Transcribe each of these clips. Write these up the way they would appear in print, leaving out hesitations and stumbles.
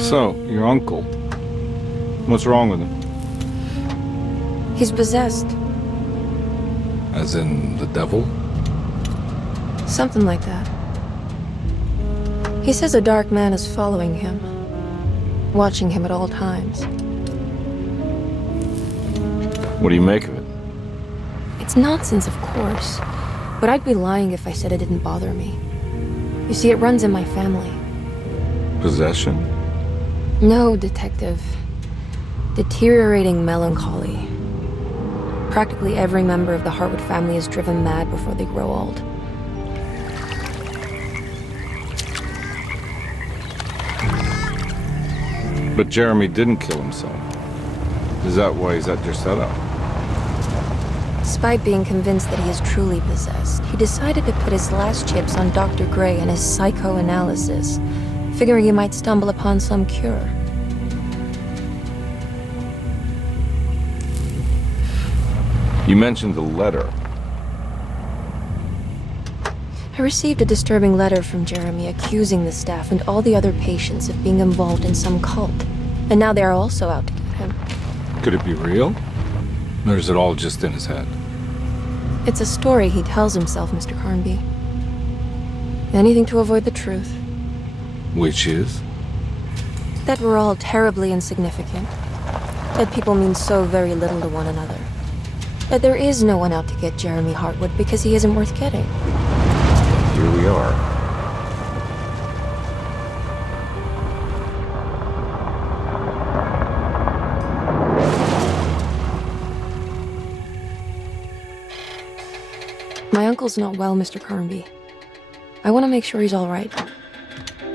So, your uncle. What's wrong with him? He's possessed. As in the devil? Something like that. He says a dark man is following him, watching him at all times. What do you make of it? It's nonsense, of course, but I'd be lying if I said it didn't bother me. You see, it runs in my family. Possession? No, detective. Deteriorating melancholy. Practically every member of the Hartwood family is driven mad before they grow old. But Jeremy didn't kill himself. Is that why he's at Derceto? Despite being convinced that he is truly possessed, he decided to put his last chips on Dr. Gray and his psychoanalysis, figuring he might stumble upon some cure. You mentioned the letter. I received a disturbing letter from Jeremy accusing the staff and all the other patients of being involved in some cult. And now they are also out to get him. Could it be real? Or is it all just in his head? It's a story he tells himself, Mr. Carnby. Anything to avoid the truth. Which is? That we're all terribly insignificant. That people mean so very little to one another. That there is no one out to get Jeremy Hartwood because he isn't worth getting. Here we are. My uncle's not well, Mr. Carnby. I want to make sure he's all right.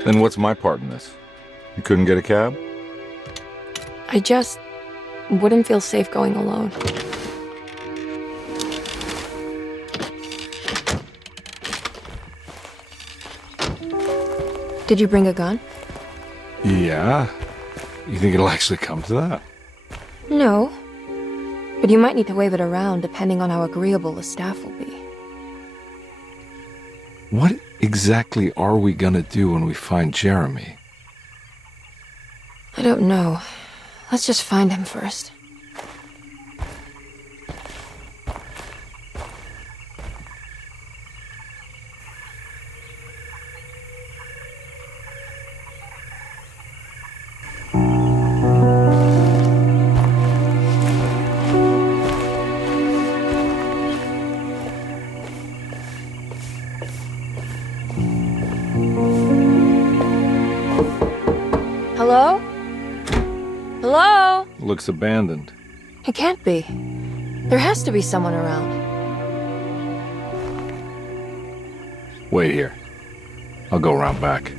Then what's my part in this? You couldn't get a cab? I just wouldn't feel safe going alone. Did you bring a gun? Yeah. You think it'll actually come to that? No. But you might need to wave it around depending on how agreeable the staff will be. What exactly are we gonna do when we find Jeremy? I don't know. Let's just find him first. Hello? Hello? Looks abandoned. It can't be. There has to be someone around. Wait here. I'll go around back.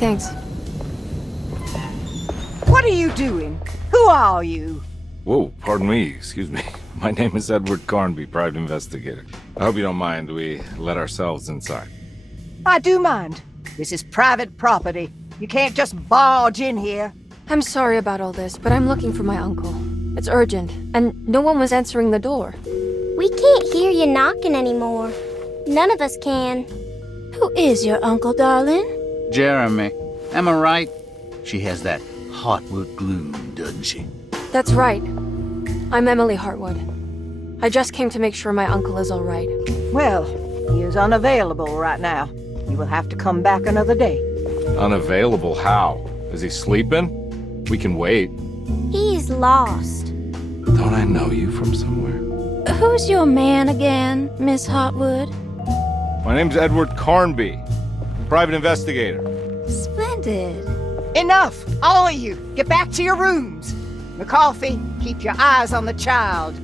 Thanks. What are you doing? Who are you? Whoa, pardon me, excuse me. My name is Edward Carnby, private investigator. I hope you don't mind we let ourselves inside. I do mind. This is private property. You can't just barge in here. I'm sorry about all this, but I'm looking for my uncle. It's urgent, and no one was answering the door. We can't hear you knocking anymore. None of us can. Who is your uncle, darling? Jeremy. Am I right? She has that Hartwood gloom, doesn't she? That's right. I'm Emily Hartwood. I just came to make sure my uncle is all right. Well, he is unavailable right now. You will have to come back another day. Unavailable how? Is he sleeping? We can wait. He's lost. Don't I know you from somewhere? Who's your man again, Miss Hartwood? My name's Edward Carnby, private investigator. Splendid. Enough! All of you! Get back to your rooms! McCarthy, keep your eyes on the child.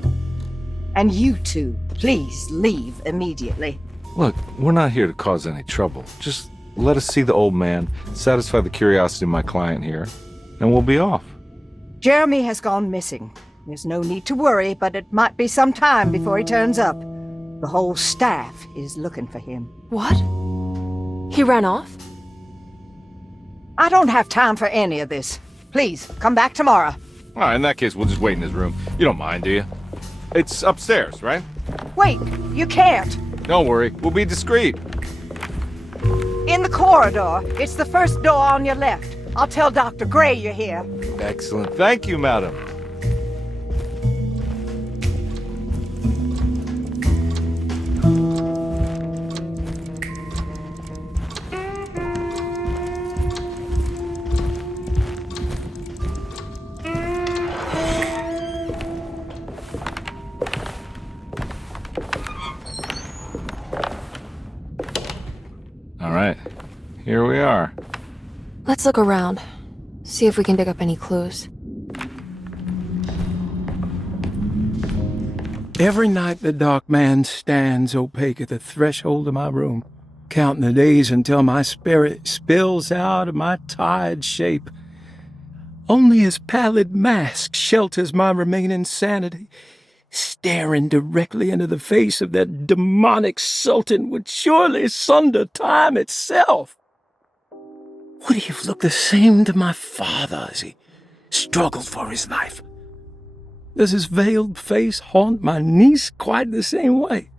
And you two, please leave immediately. Look, we're not here to cause any trouble. Just let us see the old man, satisfy the curiosity of my client here, and we'll be off. Jeremy has gone missing. There's no need to worry, but it might be some time before he turns up. The whole staff is looking for him. What? He ran off? I don't have time for any of this. Please, come back tomorrow. All right, in that case, we'll just wait in his room. You don't mind, do you? It's upstairs, right? Wait, you can't. Don't worry, we'll be discreet. In the corridor. It's the first door on your left. I'll tell Dr. Gray you're here. Excellent. Thank you, madam. All right, here we are. Let's look around. See if we can dig up any clues. Every night the dark man stands opaque at the threshold of my room, counting the days until my spirit spills out of my tired shape. Only his pallid mask shelters my remaining sanity. Staring directly into the face of that demonic sultan would surely sunder time itself. Would he have looked the same to my father as he struggled for his life? Does his veiled face haunt my niece quite the same way?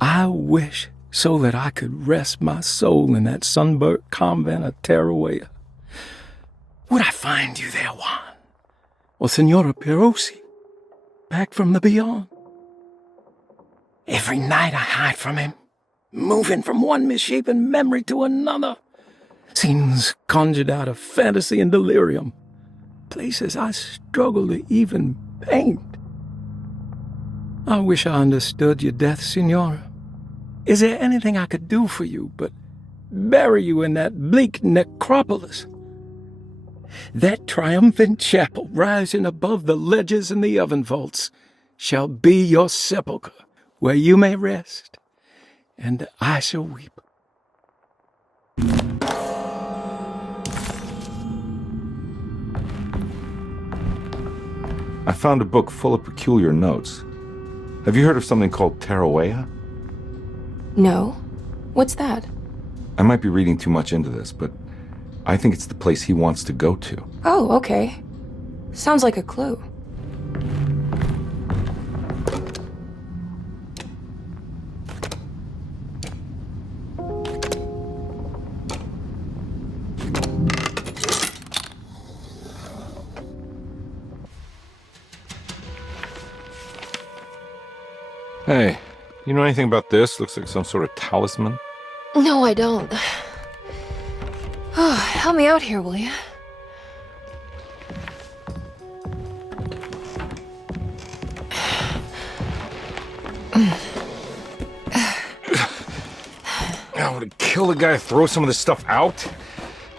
I wish so that I could rest my soul in that sunburnt convent of Tarawea. Would I find you there, Juan? Or Senora Perosi, back from the beyond? Every night I hide from him, moving from one misshapen memory to another. Scenes conjured out of fantasy and delirium. Places I struggle to even paint. I wish I understood your death, Senora. Is there anything I could do for you but bury you in that bleak necropolis? That triumphant chapel rising above the ledges and the oven vaults shall be your sepulchre, where you may rest, and I shall weep. I found a book full of peculiar notes. Have you heard of something called Tarawea? No? What's that? I might be reading too much into this, but I think it's the place he wants to go to. Oh, okay. Sounds like a clue. Hey, you know anything about this? Looks like some sort of talisman. No, I don't. Oh, help me out here, will you? I would kill the guy to throw some of this stuff out.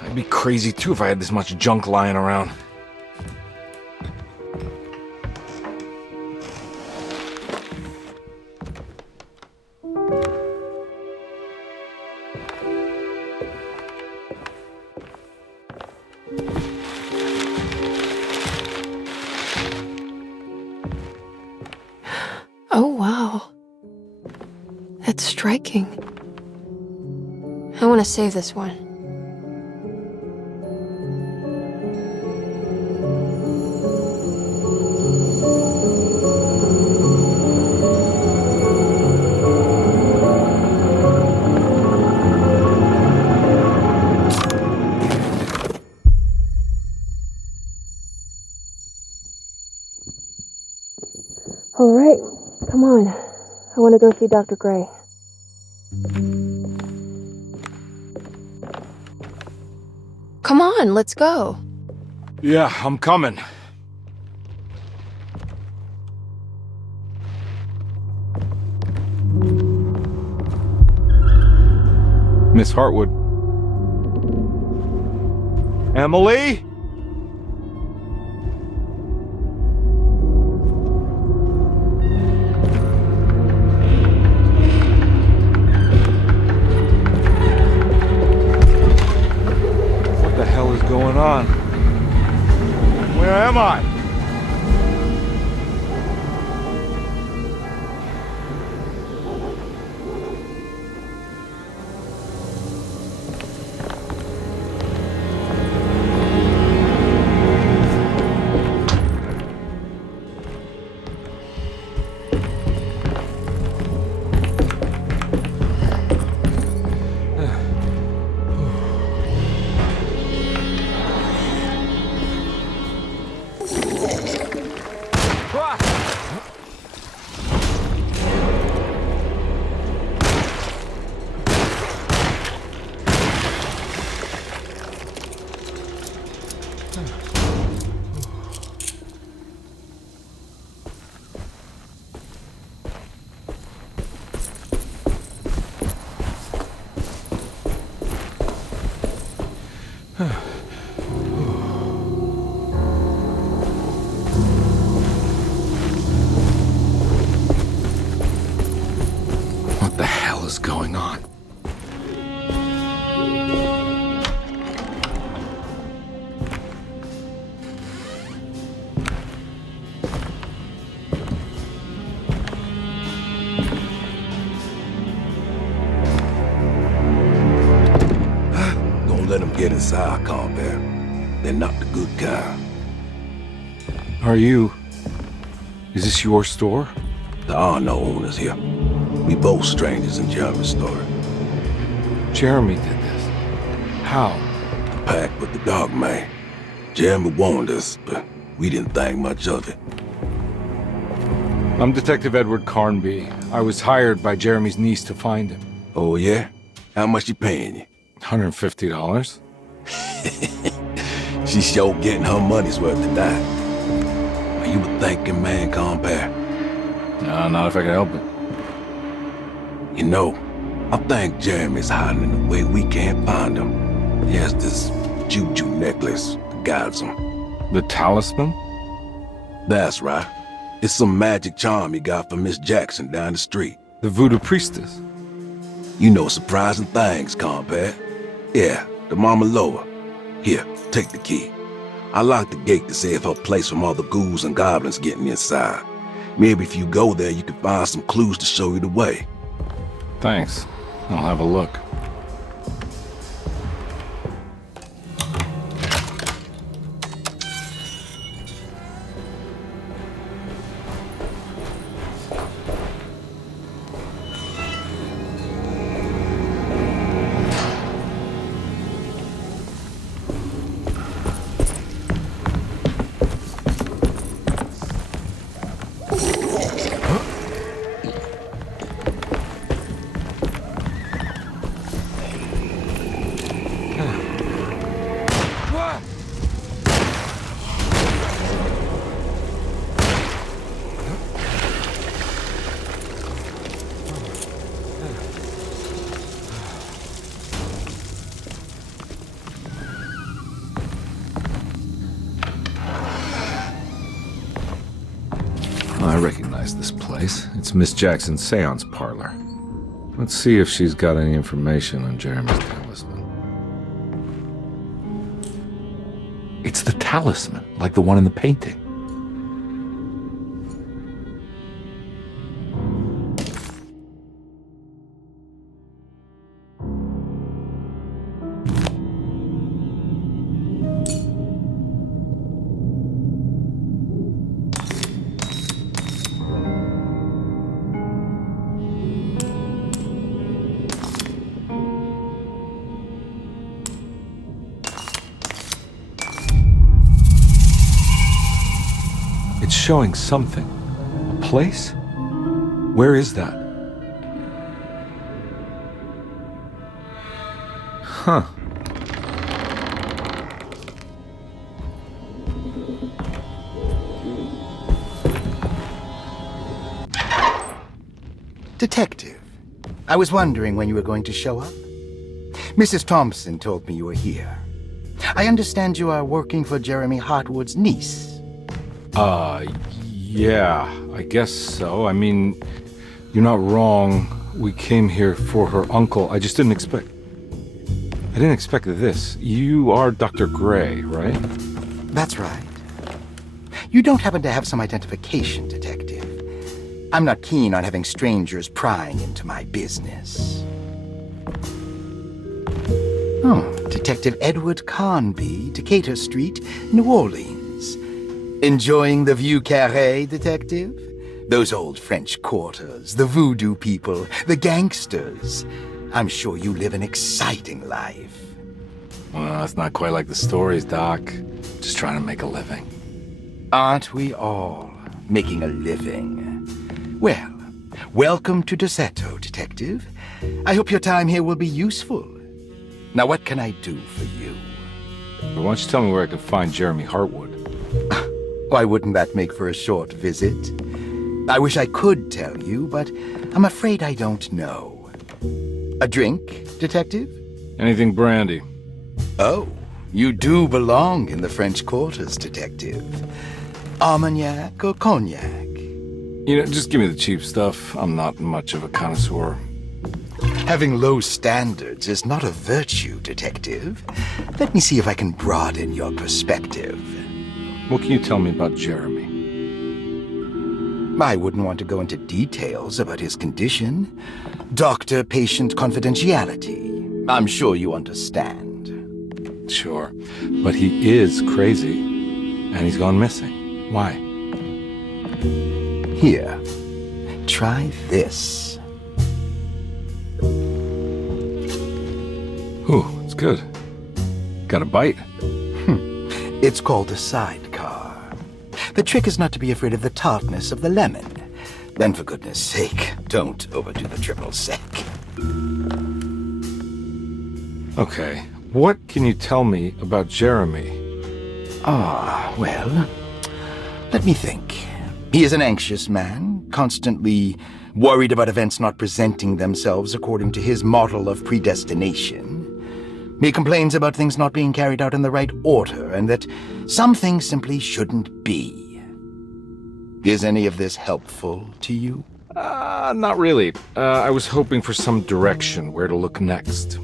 I'd be crazy too if I had this much junk lying around. Oh, wow. That's striking. I want to save this one. All right, come on. I want to go see Dr. Gray. Come on, let's go. Yeah, I'm coming. Miss Hartwood. Emily? What the hell is going on? Where am I? is going on? Don't let them get inside, Carnby. They're not the good kind. Is this your store? There are no owners here. We both strangers in Jeremy's story. Jeremy did this. How? Packed with the dog man. Jeremy warned us, but we didn't think much of it. I'm Detective Edward Carnby. I was hired by Jeremy's niece to find him. Oh, yeah? How much she paying you? $150. She's sure getting her money's worth tonight. Are you a thinking man, Carnby? No, not if I can help it. You know, I think Jeremy's hiding in a way we can't find him. He has this juju necklace that guides him. The talisman? That's right. It's some magic charm he got from Miss Jackson down the street. The voodoo priestess? You know surprising things, Carnby. Yeah, the Mama Loa. Here, take the key. I locked the gate to save her place from all the ghouls and goblins getting inside. Maybe if you go there, you can find some clues to show you the way. Thanks. I'll have a look. I recognize this place. It's Miss Jackson's seance parlor. Let's see if she's got any information on Jeremy's talisman. It's the talisman, like the one in the painting. It's showing something. A place? Where is that? Huh. Detective, I was wondering when you were going to show up. Mrs. Thompson told me you were here. I understand you are working for Jeremy Hartwood's niece. Yeah, I guess so. I mean, you're not wrong. We came here for her uncle. I didn't expect this. You are Dr. Gray, right? That's right. You don't happen to have some identification, Detective. I'm not keen on having strangers prying into my business. Oh, Detective Edward Carnby, Decatur Street, New Orleans. Enjoying the Vieux Carré, Detective? Those old French quarters, the voodoo people, the gangsters. I'm sure you live an exciting life. Well, it's not quite like the stories, Doc. Just trying to make a living. Aren't we all making a living? Well, welcome to Derceto, Detective. I hope your time here will be useful. Now, what can I do for you? But why don't you tell me where I can find Jeremy Hartwood? Why wouldn't that make for a short visit? I wish I could tell you, but I'm afraid I don't know. A drink, Detective? Anything brandy. Oh, you do belong in the French quarters, Detective. Armagnac or cognac? You know, just give me the cheap stuff. I'm not much of a connoisseur. Having low standards is not a virtue, Detective. Let me see if I can broaden your perspective. What can you tell me about Jeremy? I wouldn't want to go into details about his condition. Doctor-patient confidentiality. I'm sure you understand. Sure, but he is crazy, and he's gone missing. Why? Here, try this. Ooh, it's good. Got a bite? It's called a sidecar. The trick is not to be afraid of the tartness of the lemon. Then, for goodness sake, don't overdo the triple sec. Okay, what can you tell me about Jeremy? Well, let me think. He is an anxious man, constantly worried about events not presenting themselves according to his model of predestination. He complains about things not being carried out in the right order, and that some things simply shouldn't be. Is any of this helpful to you? Not really. I was hoping for some direction where to look next.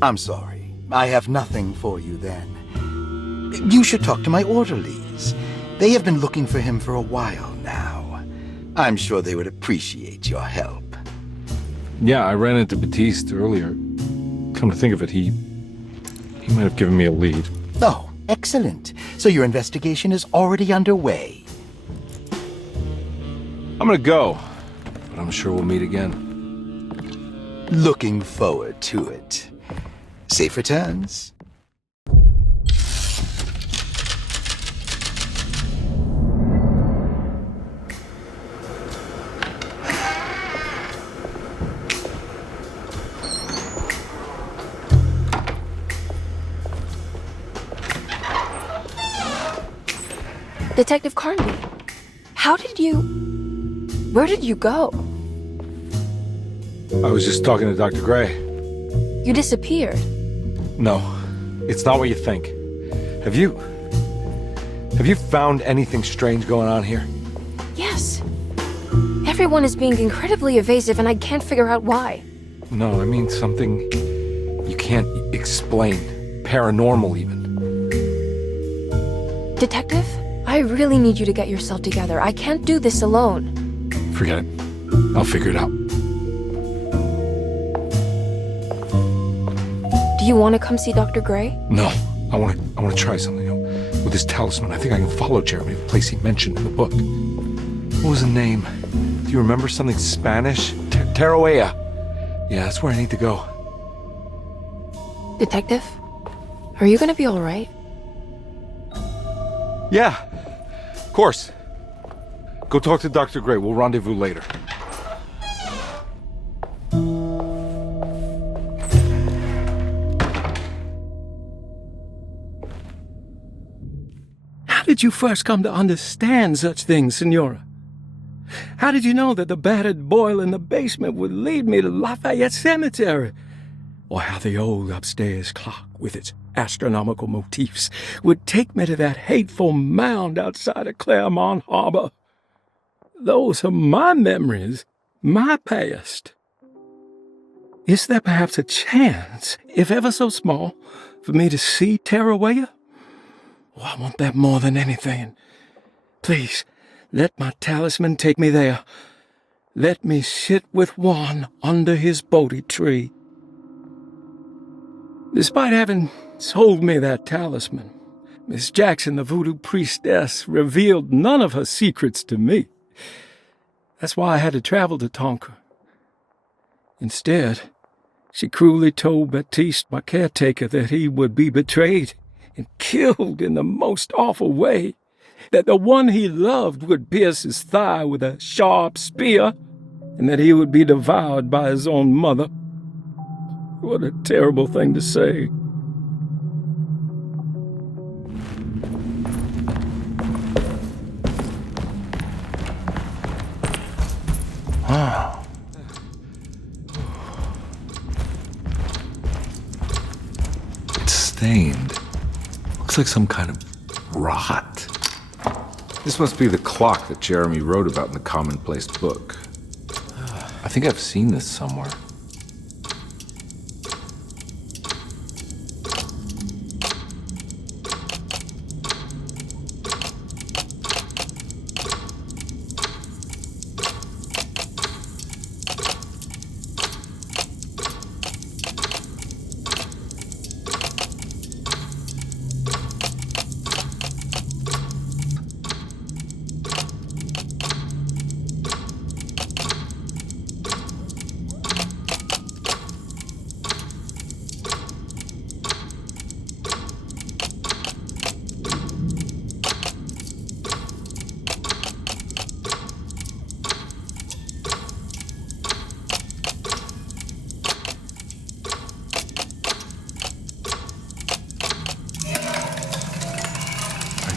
I'm sorry. I have nothing for you then. You should talk to my orderlies. They have been looking for him for a while now. I'm sure they would appreciate your help. Yeah, I ran into Batiste earlier. Come to think of it, he might have given me a lead. Oh, excellent. So your investigation is already underway. I'm gonna go, but I'm sure we'll meet again. Looking forward to it. Safe returns. Detective Carnby, where did you go? I was just talking to Dr. Gray. You disappeared. No, it's not what you think. Have you found anything strange going on here? Yes. Everyone is being incredibly evasive and I can't figure out why. No, I mean something you can't explain. Paranormal, even. Detective, I really need you to get yourself together. I can't do this alone. Forget it. I'll figure it out. Do you want to come see Dr. Gray? No, I want to try something. With this talisman, I think I can follow Jeremy to the place he mentioned in the book. What was the name? Do you remember something Spanish? Tarawea. Yeah, that's where I need to go. Detective, are you gonna be all right? Yeah, of course. Go talk to Dr. Gray. We'll rendezvous later. How did you first come to understand such things, Senora? How did you know that the battered boil in the basement would lead me to Lafayette Cemetery? Or how the old upstairs clock, with its astronomical motifs, would take me to that hateful mound outside of Claremont Harbor? Those are my memories, my past. Is there perhaps a chance, if ever so small, for me to see Tarawea? Oh, I want that more than anything. Please, let my talisman take me there. Let me sit with Juan under his Bodhi tree. Despite having sold me that talisman, Miss Jackson, the voodoo priestess, revealed none of her secrets to me. That's why I had to travel to Tonka. Instead, she cruelly told Batiste, my caretaker, that he would be betrayed and killed in the most awful way, that the one he loved would pierce his thigh with a sharp spear, and that he would be devoured by his own mother. What a terrible thing to say. Wow. It's stained. Looks like some kind of rot. This must be the clock that Jeremy wrote about in the commonplace book. I think I've seen this somewhere.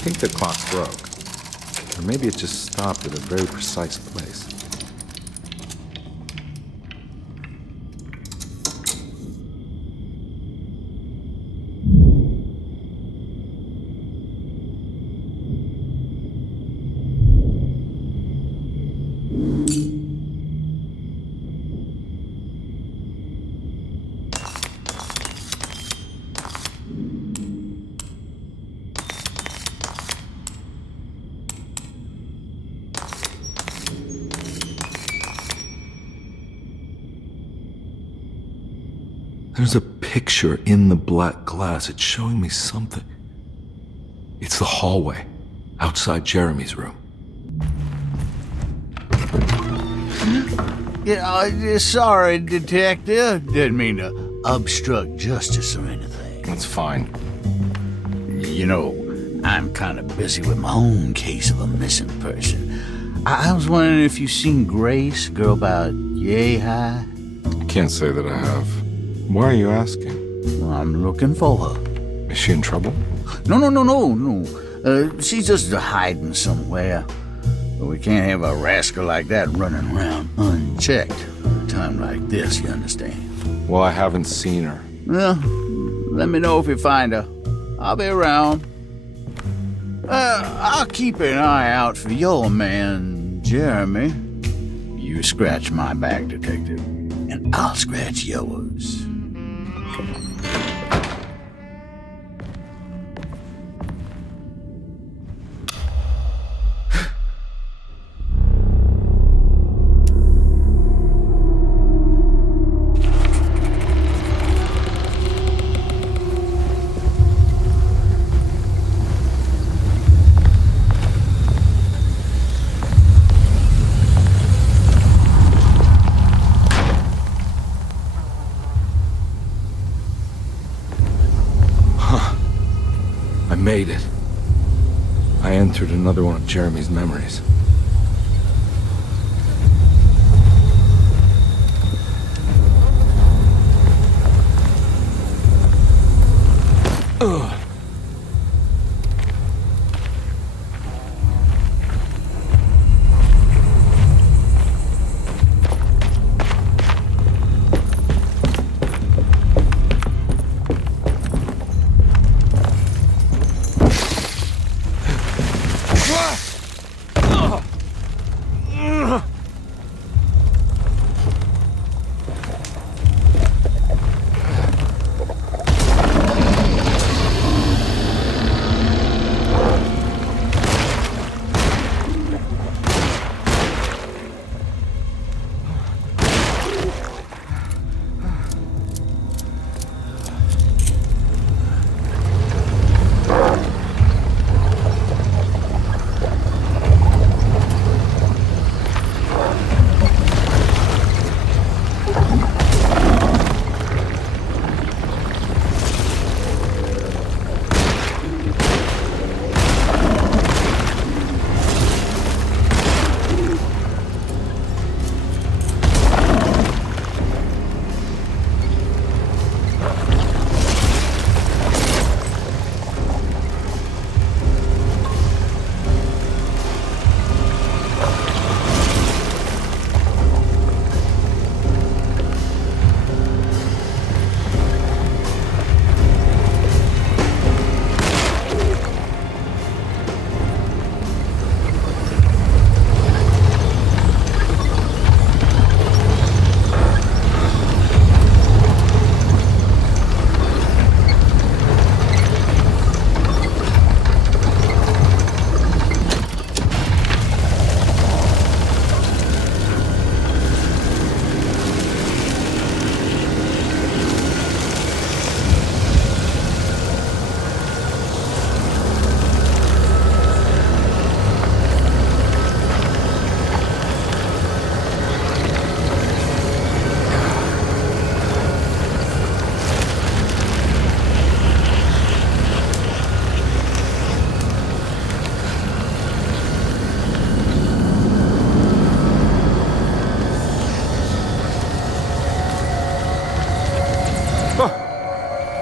think the clock broke. Or maybe it just stopped at a very precise place. There's a picture in the black glass. It's showing me something. It's the hallway outside Jeremy's room. Yeah, sorry, Detective. Didn't mean to obstruct justice or anything. That's fine. You know, I'm kind of busy with my own case of a missing person. I was wondering if you've seen Grace, girl about yay high? I can't say that I have. Why are you asking? Well, I'm looking for her. Is she in trouble? No. She's just hiding somewhere. But we can't have a rascal like that running around unchecked at a time like this, you understand? Well, I haven't seen her. Well, let me know if you find her. I'll be around. I'll keep an eye out for your man, Jeremy. You scratch my back, Detective, and I'll scratch yours. Made it. I entered another one of Jeremy's memories. Ugh.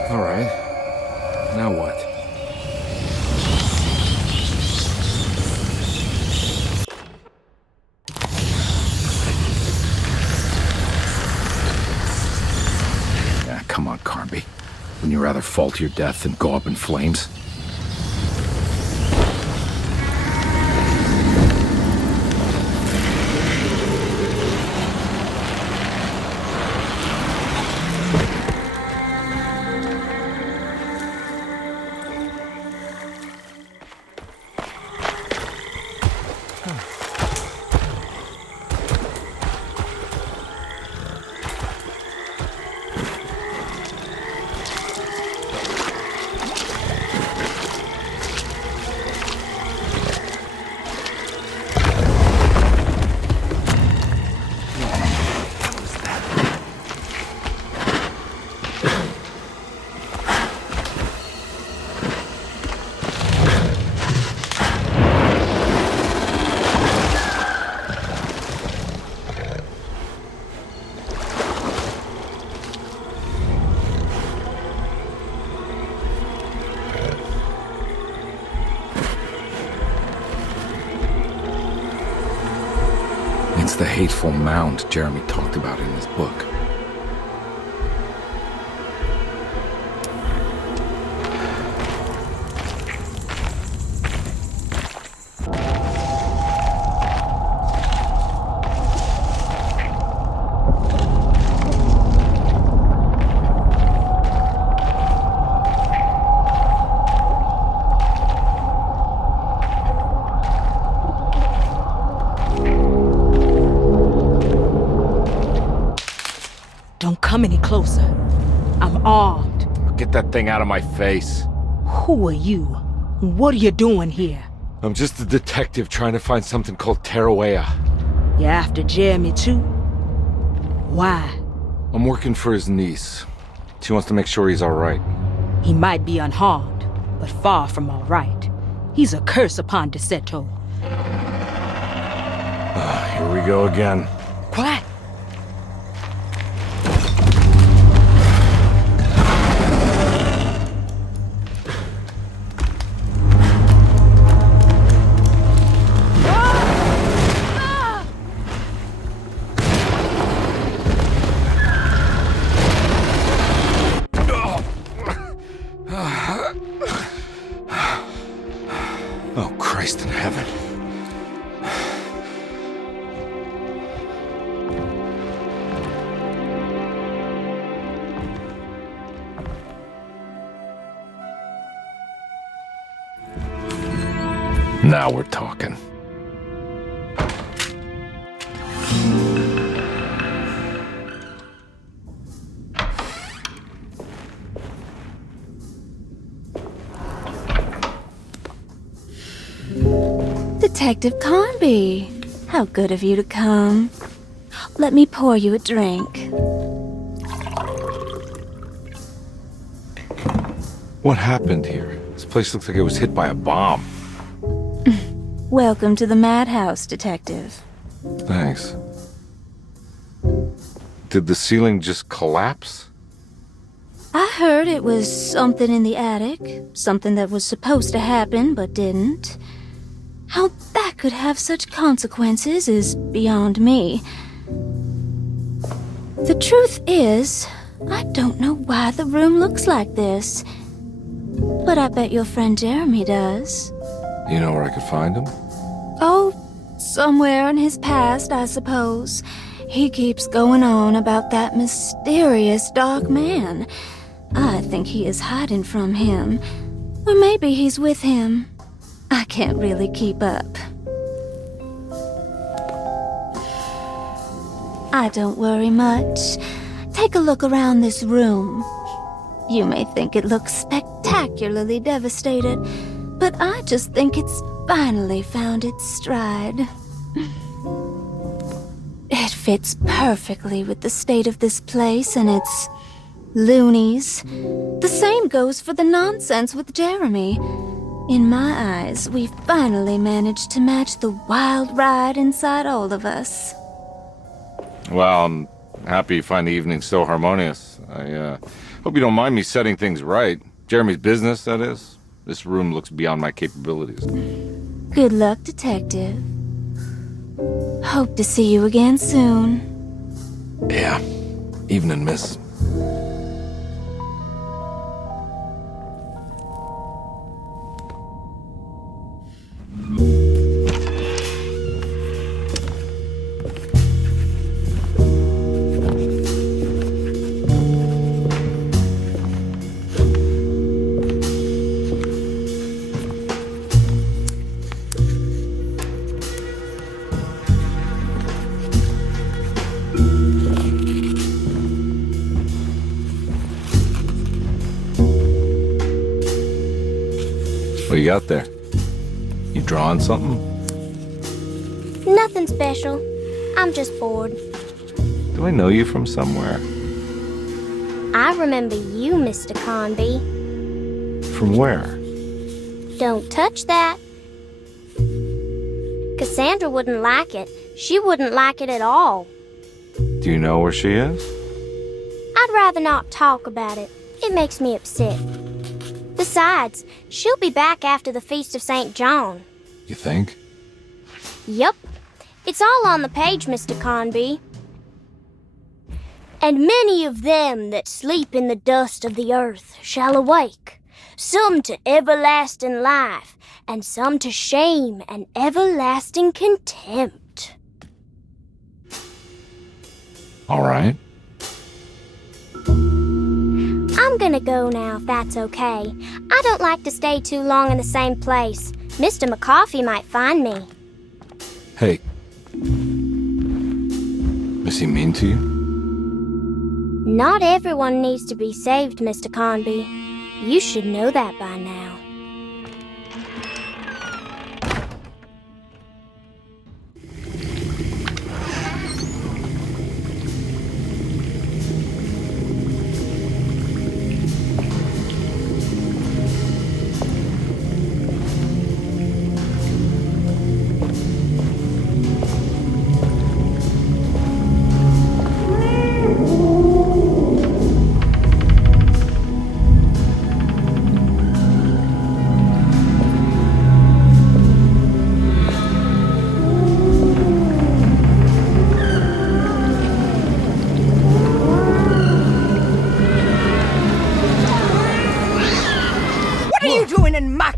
All right. Now what? Wouldn't you rather fall to your death than go up in flames? It's the hateful mound Jeremy talked about in his book. Don't come any closer. I'm armed. Get that thing out of my face. Who are you? What are you doing here? I'm just a detective trying to find something called Terawea. You after Jeremy too? Why? I'm working for his niece. She wants to make sure he's alright. He might be unharmed, but far from alright. He's a curse upon Derceto. Here we go again. Quiet! Oh, Christ in heaven. Now we're talking. Detective Carnby, how good of you to come. Let me pour you a drink. What happened here? This place looks like it was hit by a bomb. Welcome to the madhouse, Detective. Thanks. Did the ceiling just collapse? I heard it was something in the attic, something that was supposed to happen but didn't. How that could have such consequences is beyond me. The truth is, I don't know why the room looks like this. But I bet your friend Jeremy does. You know where I could find him? Oh, somewhere in his past, I suppose. He keeps going on about that mysterious dark man. I think he is hiding from him. Or maybe he's with him. I can't really keep up. I don't worry much. Take a look around this room. You may think it looks spectacularly devastated, but I just think it's finally found its stride. It fits perfectly with the state of this place and its loonies. The same goes for the nonsense with Jeremy. In my eyes, we finally managed to match the wild ride inside all of us. Well, I'm happy you find the evening so harmonious. I hope you don't mind me setting things right. Jeremy's business, that is. This room looks beyond my capabilities. Good luck, Detective. Hope to see you again soon. Yeah. Evening, miss. What you got there? You drawing something? Nothing special. I'm just bored. Do I know you from somewhere? I remember you, Mr. Carnby. From where? Don't touch that. Cassandra wouldn't like it. She wouldn't like it at all. Do you know where she is? I'd rather not talk about it. It makes me upset. Besides, she'll be back after the Feast of St. John. You think? Yup. It's all on the page, Mr. Carnby. And many of them that sleep in the dust of the earth shall awake, some to everlasting life, and some to shame and everlasting contempt. All right. I'm gonna go now, if that's okay. I don't like to stay too long in the same place. Mr. McCoffey might find me. Hey. Is he mean to you? Not everyone needs to be saved, Mr. Carnby. You should know that by now.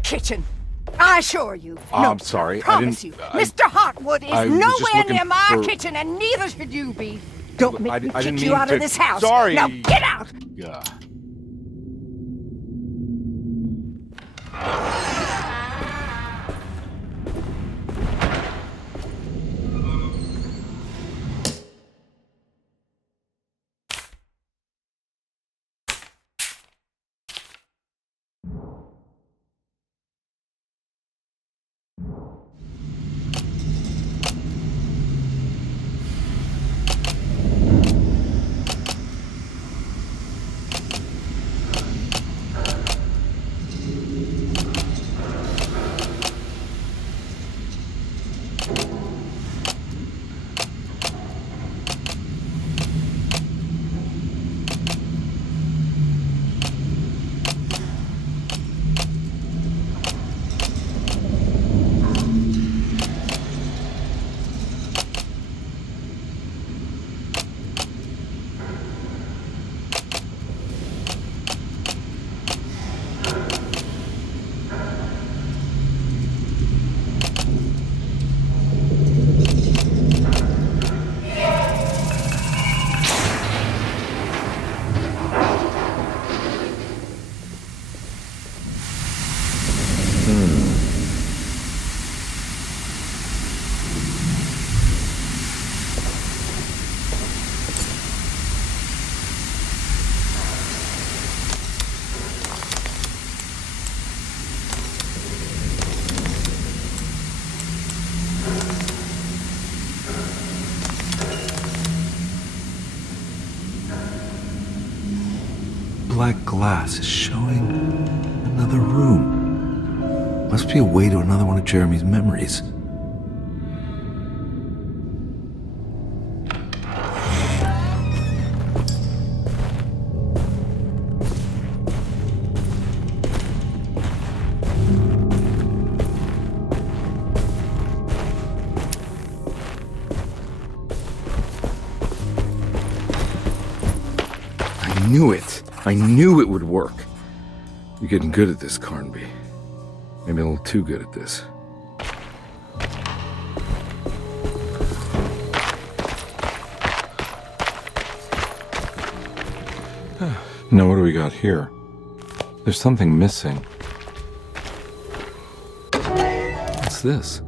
Kitchen. I assure you. Oh, no, I'm sorry. I promise you. Mr. Hotwood is nowhere near my kitchen, and neither should you be. Don't make me kick you out of this house. Sorry. Now get out! Yeah. Black glass is showing another room. Must be a way to another one of Jeremy's memories. I knew it would work. You're getting good at this, Carnby. Maybe a little too good at this. Now, what do we got here? There's something missing. What's this?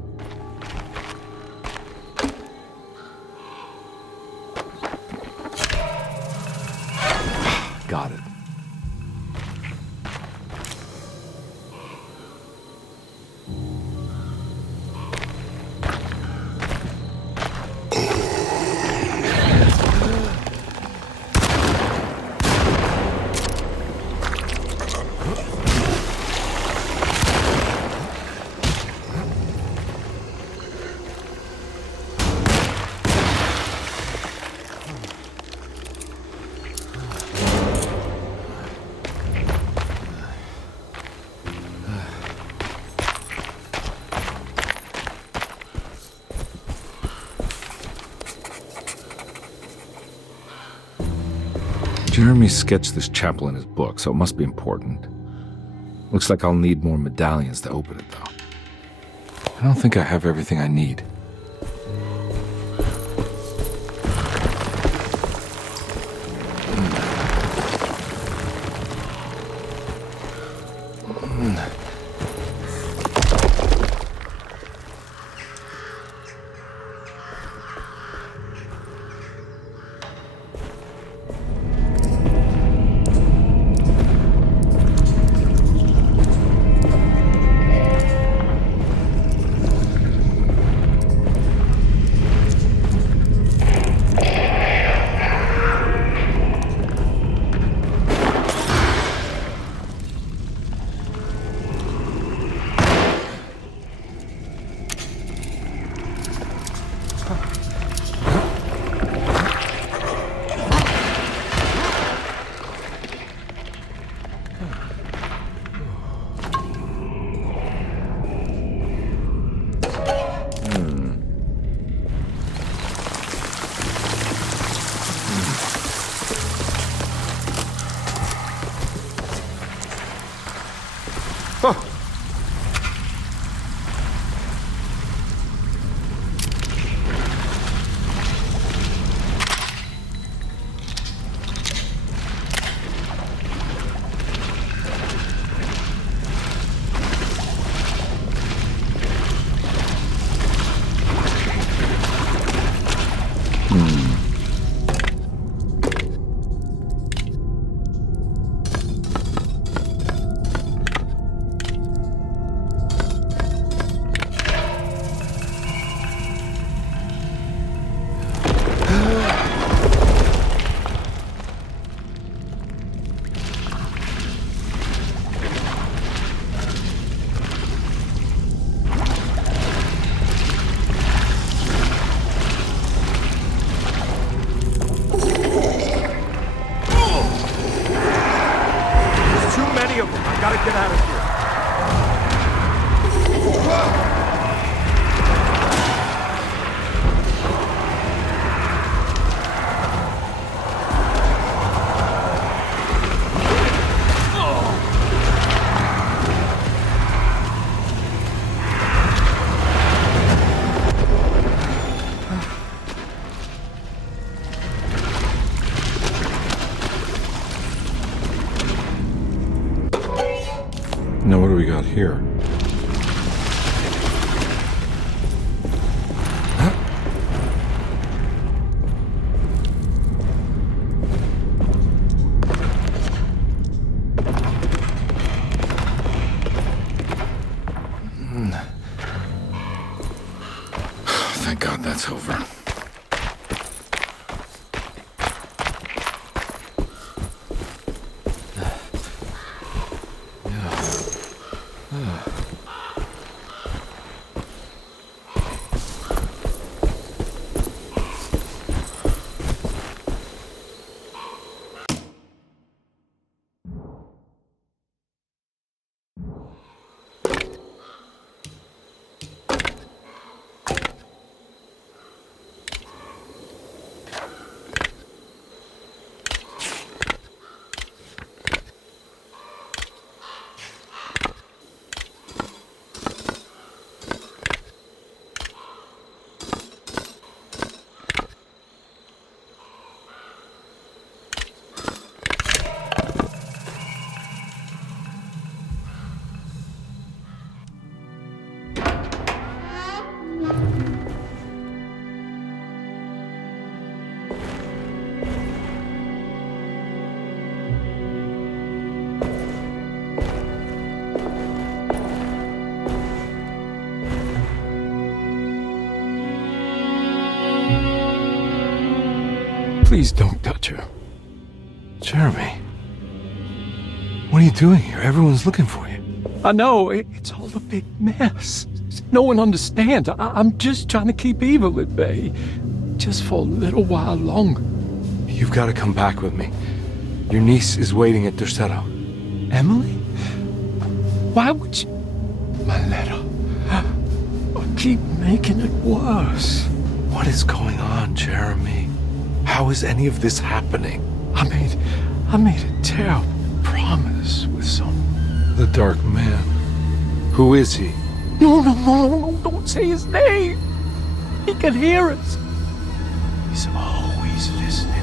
Got it. Jeremy sketched this chapel in his book, so it must be important. Looks like I'll need more medallions to open it, though. I don't think I have everything I need. Now, what do we got here? Thank God that's over. Please don't touch her. Jeremy. What are you doing here? Everyone's looking for you. I know, it's all a big mess. No one understands. I'm just trying to keep evil at bay. Just for a little while longer. You've got to come back with me. Your niece is waiting at Derceto. Emily? Why would you... My letter. Keep making it worse. What is going on, Jeremy? How is any of this happening? I made a terrible promise with someone. The Dark Man. Who is he? No, don't say his name. He can hear us. He's always listening.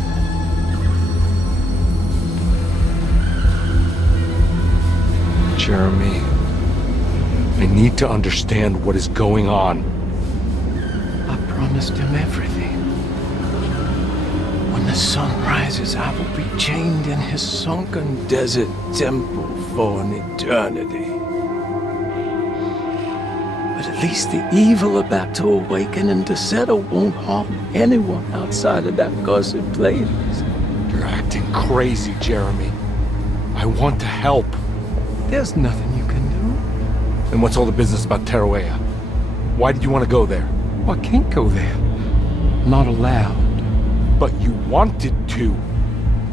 Jeremy, I need to understand what is going on. I promised him everything. When the sun rises, I will be chained in his sunken desert temple for an eternity. But at least the evil about to awaken in Derceto won't harm anyone outside of that cursed place. You're acting crazy, Jeremy. I want to help. There's nothing you can do. And what's all the business about Tarawea? Why did you want to go there? Well, I can't go there. I'm not allowed. But you wanted to.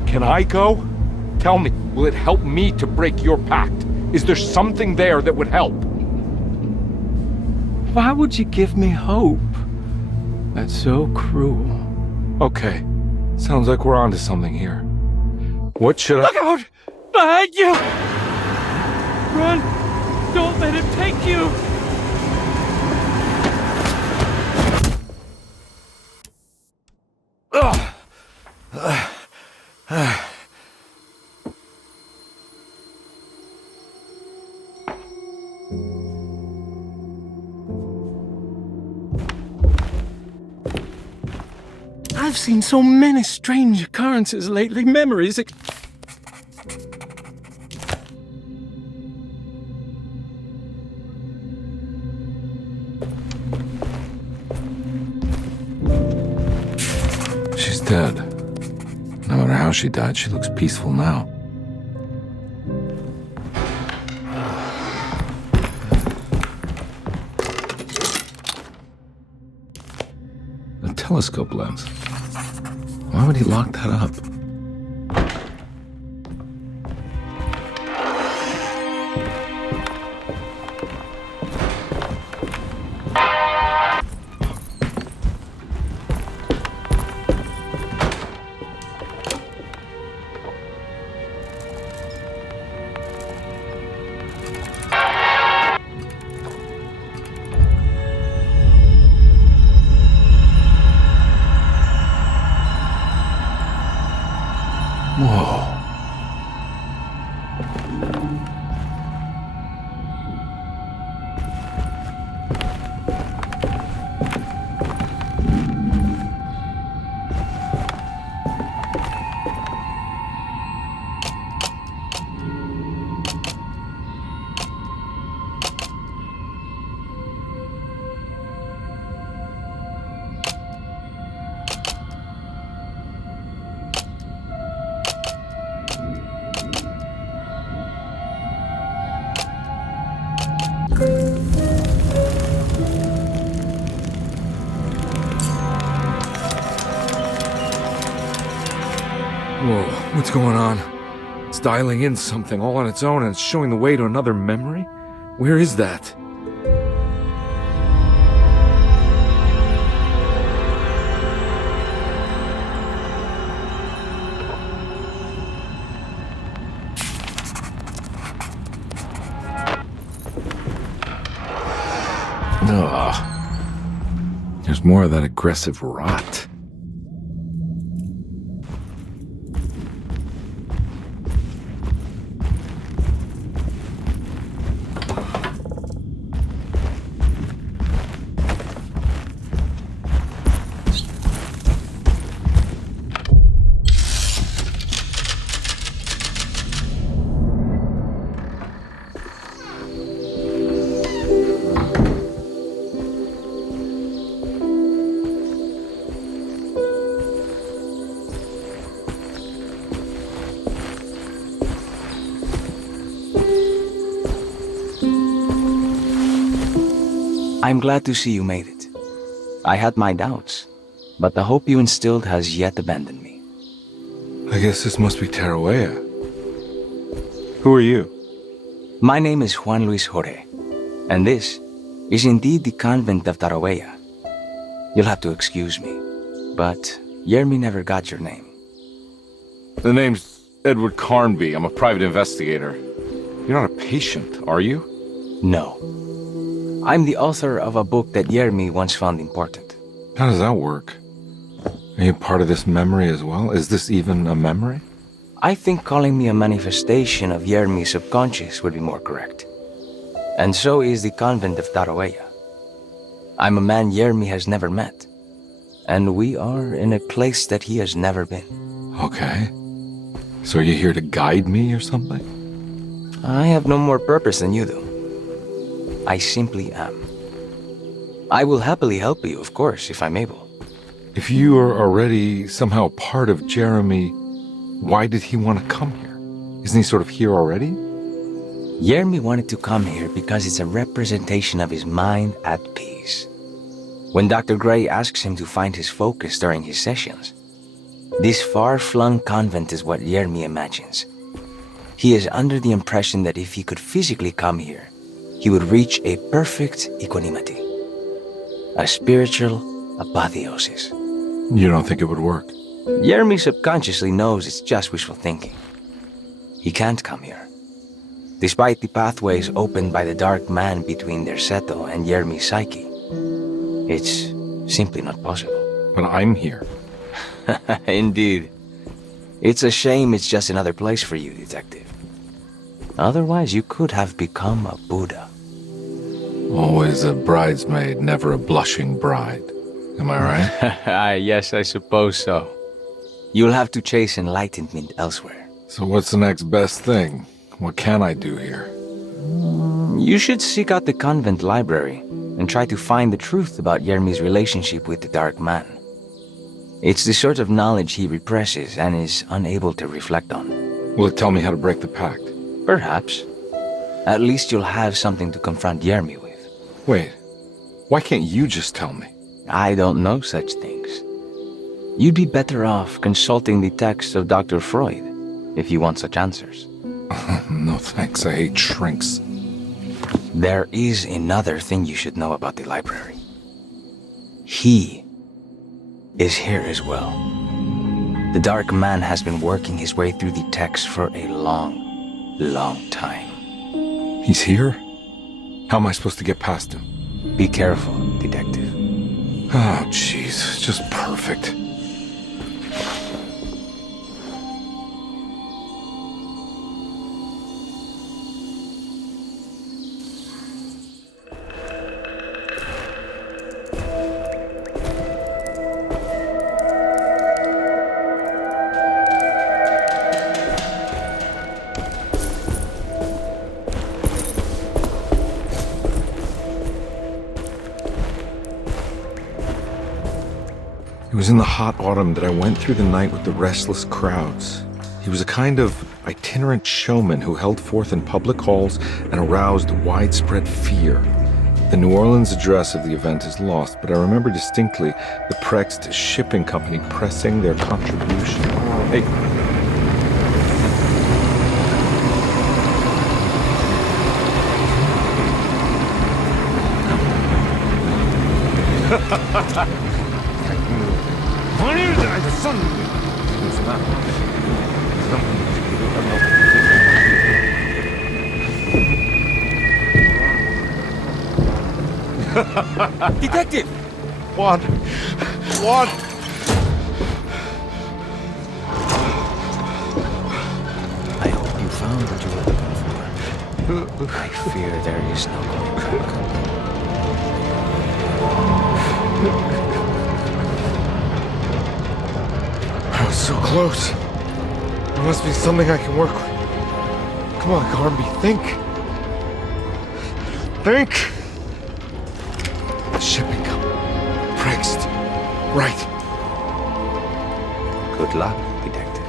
Can I go? Tell me, will it help me to break your pact? Is there something there that would help? Why would you give me hope? That's so cruel. Okay, sounds like we're onto something here. What should I— Look out! Behind you! Run! Don't let him take you! I've seen so many strange occurrences lately. Memories. She's dead. No matter how she died, she looks peaceful now. A telescope lens. Why would he lock that up? Whoa. Whoa, what's going on? It's dialing in something all on its own and it's showing the way to another memory? Where is that? Ugh. There's more of that aggressive rot. I'm glad to see you made it. I had my doubts, but the hope you instilled has yet abandoned me. I guess this must be Tarawea. Who are you? My name is Juan Luis Jorge, and this is indeed the convent of Tarawea. You'll have to excuse me, but Yermi never got your name. The name's Edward Carnby. I'm a private investigator. You're not a patient, are you? No. I'm the author of a book that Jeremy once found important. How does that work? Are you part of this memory as well? Is this even a memory? I think calling me a manifestation of Jeremy's subconscious would be more correct. And so is the convent of Tarawea. I'm a man Jeremy has never met. And we are in a place that he has never been. Okay. So are you here to guide me or something? I have no more purpose than you do. I simply am. I will happily help you, of course, if I'm able. If you are already somehow part of Jeremy, why did he want to come here? Isn't he sort of here already? Jeremy wanted to come here because it's a representation of his mind at peace. When Dr. Gray asks him to find his focus during his sessions, this far-flung convent is what Jeremy imagines. He is under the impression that if he could physically come here, he would reach a perfect equanimity, a spiritual apotheosis. You don't think it would work? Jeremy subconsciously knows it's just wishful thinking. He can't come here. Despite the pathways opened by the dark man between Derceto and Jeremy's psyche, it's simply not possible. But I'm here. Indeed. It's a shame it's just another place for you, Detective. Otherwise, you could have become a Buddha. Always a bridesmaid, never a blushing bride. Am I right? Yes, I suppose so. You'll have to chase enlightenment elsewhere. So what's the next best thing? What can I do here? You should seek out the convent library and try to find the truth about Jeremy's relationship with the Dark Man. It's the sort of knowledge he represses and is unable to reflect on. Will it tell me how to break the pact? Perhaps. At least you'll have something to confront Jeremy with. Wait, why can't you just tell me? I don't know such things. You'd be better off consulting the text of Dr. Freud if you want such answers. No thanks, I hate shrinks. There is another thing you should know about the library. He is here as well. The Dark Man has been working his way through the text for a long time. He's here? How am I supposed to get past him? Be careful, Detective. Oh, jeez, just perfect. It was in the hot autumn that I went through the night with the restless crowds. He was a kind of itinerant showman who held forth in public halls and aroused widespread fear. The New Orleans address of the event is lost, but I remember distinctly the Prext Shipping Company pressing their contribution. Hey. Detective! Juan! I hope you found what you were looking for. I fear there is no going back. I was so close. There must be something I can work with. Come on, Carnby, think. Think! The shipping company. Prext. Right. Good luck, Detective.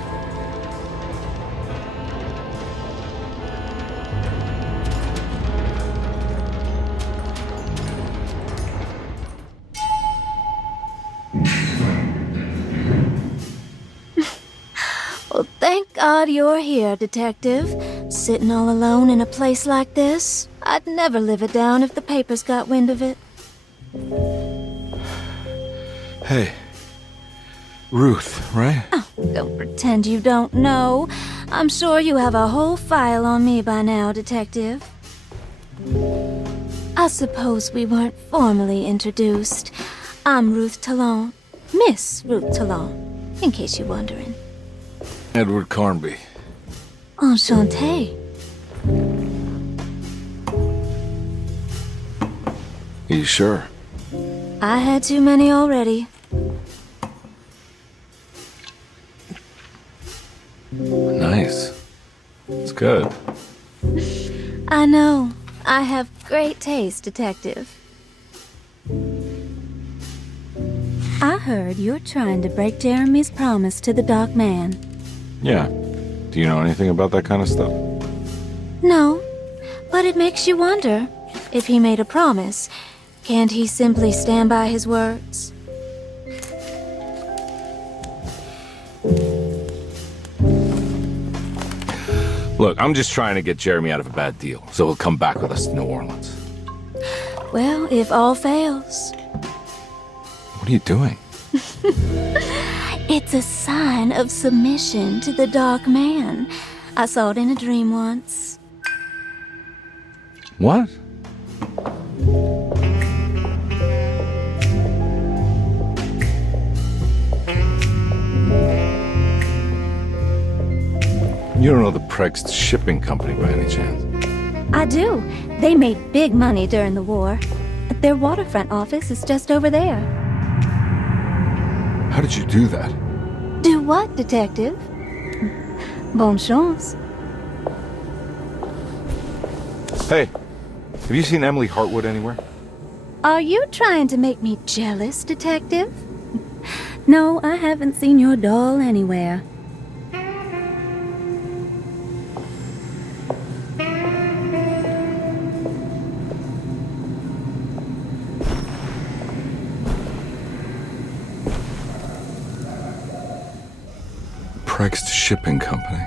Well, thank God you're here, Detective. Sitting all alone in a place like this? I'd never live it down if the papers got wind of it. Hey. Ruth, right? Oh, don't pretend you don't know. I'm sure you have a whole file on me by now, Detective. I suppose we weren't formally introduced. I'm Ruth Talon. Miss Ruth Talon, in case you're wondering. Edward Carnby. Enchanté. Are you sure? I had too many already. Nice. It's good. I know. I have great taste, Detective. I heard you're trying to break Jeremy's promise to the Dark Man. Yeah. Do you know anything about that kind of stuff? No, but it makes you wonder. If he made a promise, can't he simply stand by his words? Look, I'm just trying to get Jeremy out of a bad deal, so he'll come back with us to New Orleans. Well, if all fails. What are you doing? It's a sign of submission to the Dark Man. I saw it in a dream once. What? You don't know the Prext Shipping Company by any chance? I do. They made big money during the war. Their waterfront office is just over there. How did you do that? Do what, Detective? Bonne chance. Hey, have you seen Emily Hartwood anywhere? Are you trying to make me jealous, Detective? No, I haven't seen your doll anywhere. Prext Shipping Company.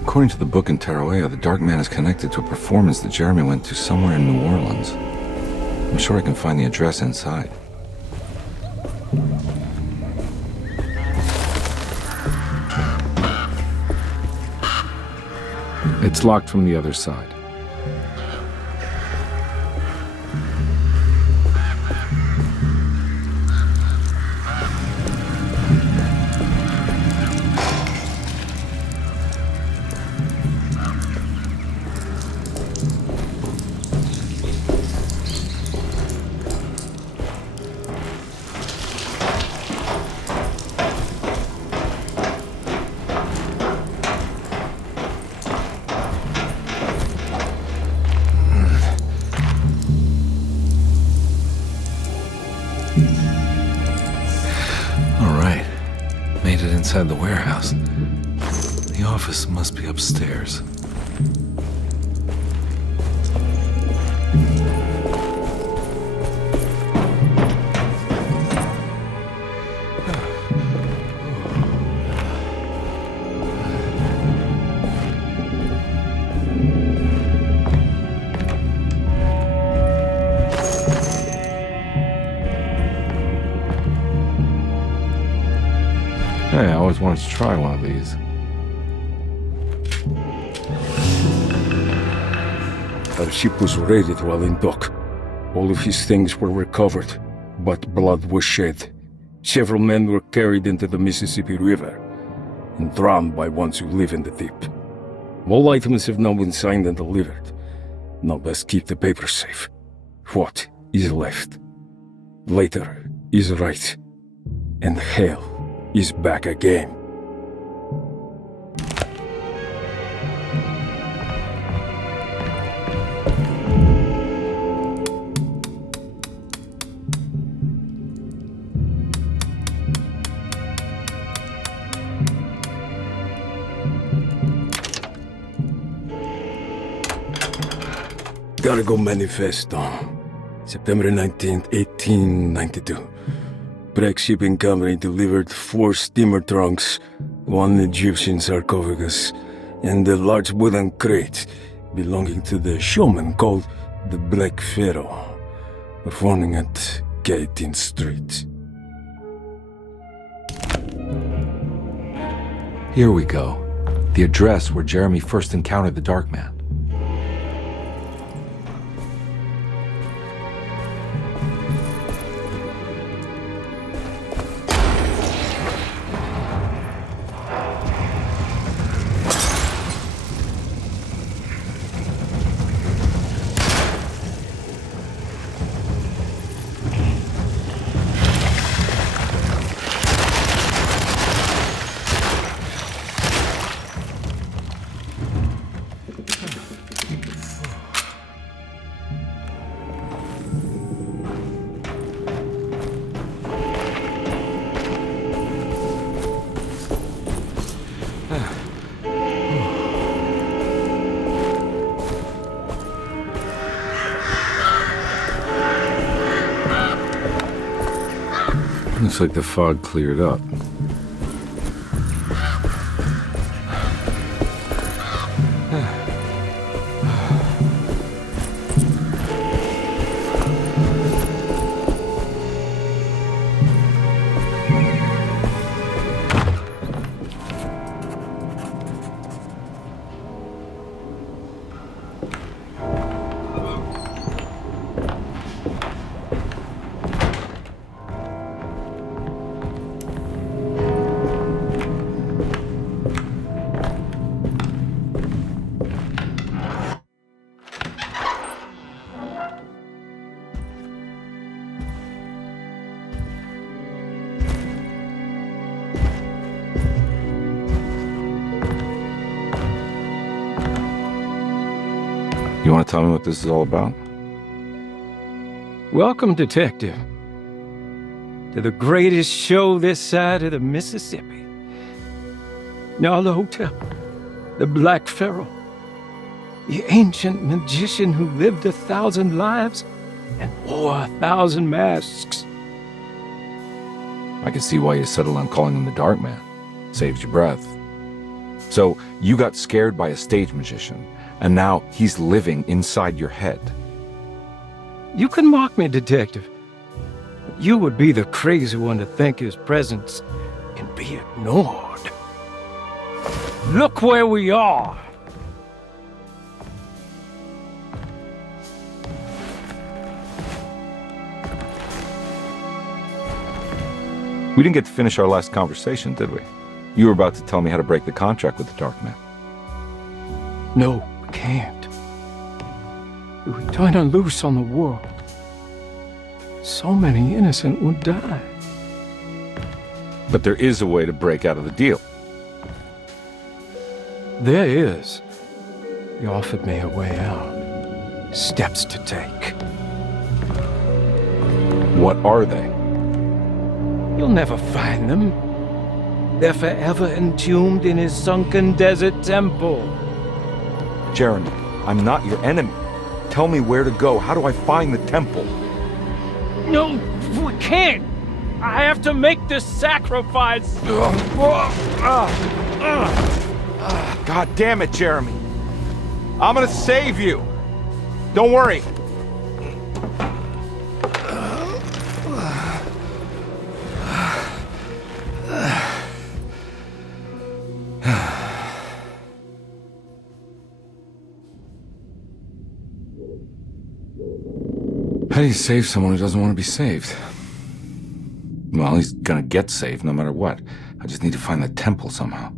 According to the book in Tarawea, the Dark Man is connected to a performance that Jeremy went to somewhere in New Orleans. I'm sure I can find the address inside. It's locked from the other side. Inside the warehouse. The office must be upstairs. Hey, I always wanted to try one of these. Our ship was raided while in dock. All of his things were recovered, but blood was shed. Several men were carried into the Mississippi River and drowned by ones who live in the deep. All items have now been signed and delivered. Now best keep the papers safe. What is left? Later is right, and hell is back again. Cargo Manifesto, September 19th, 1892. Prext Shipping Company delivered 4 steamer trunks, 1 Egyptian sarcophagus, and a large wooden crate belonging to the showman called the Black Pharaoh, performing at 18th Street. Here we go. The address where Jeremy first encountered the Dark Man. Looks like the fog cleared up. You want to tell me what this is all about? Welcome, Detective, to the greatest show this side of the Mississippi. Nyarlathotep, the Black Pharaoh, the ancient magician who lived 1,000 lives and wore 1,000 masks. I can see why you settled on calling him the Dark Man. Saves your breath. So, you got scared by a stage magician, and now he's living inside your head. You can mock me, Detective, but you would be the crazy one to think his presence can be ignored. Look where we are! We didn't get to finish our last conversation, did we? You were about to tell me how to break the contract with the Dark Man. No, we can't. If we turn her loose on the world, so many innocent would die. But there is a way to break out of the deal. There is. He offered me a way out. Steps to take. What are they? You'll never find them. They're forever entombed in his sunken desert temple. Jeremy, I'm not your enemy. Tell me where to go. How do I find the temple? No, we can't. I have to make this sacrifice. God damn it, Jeremy. I'm gonna save you. Don't worry. How do you save someone who doesn't want to be saved? Well, he's gonna get saved no matter what. I just need to find the temple somehow.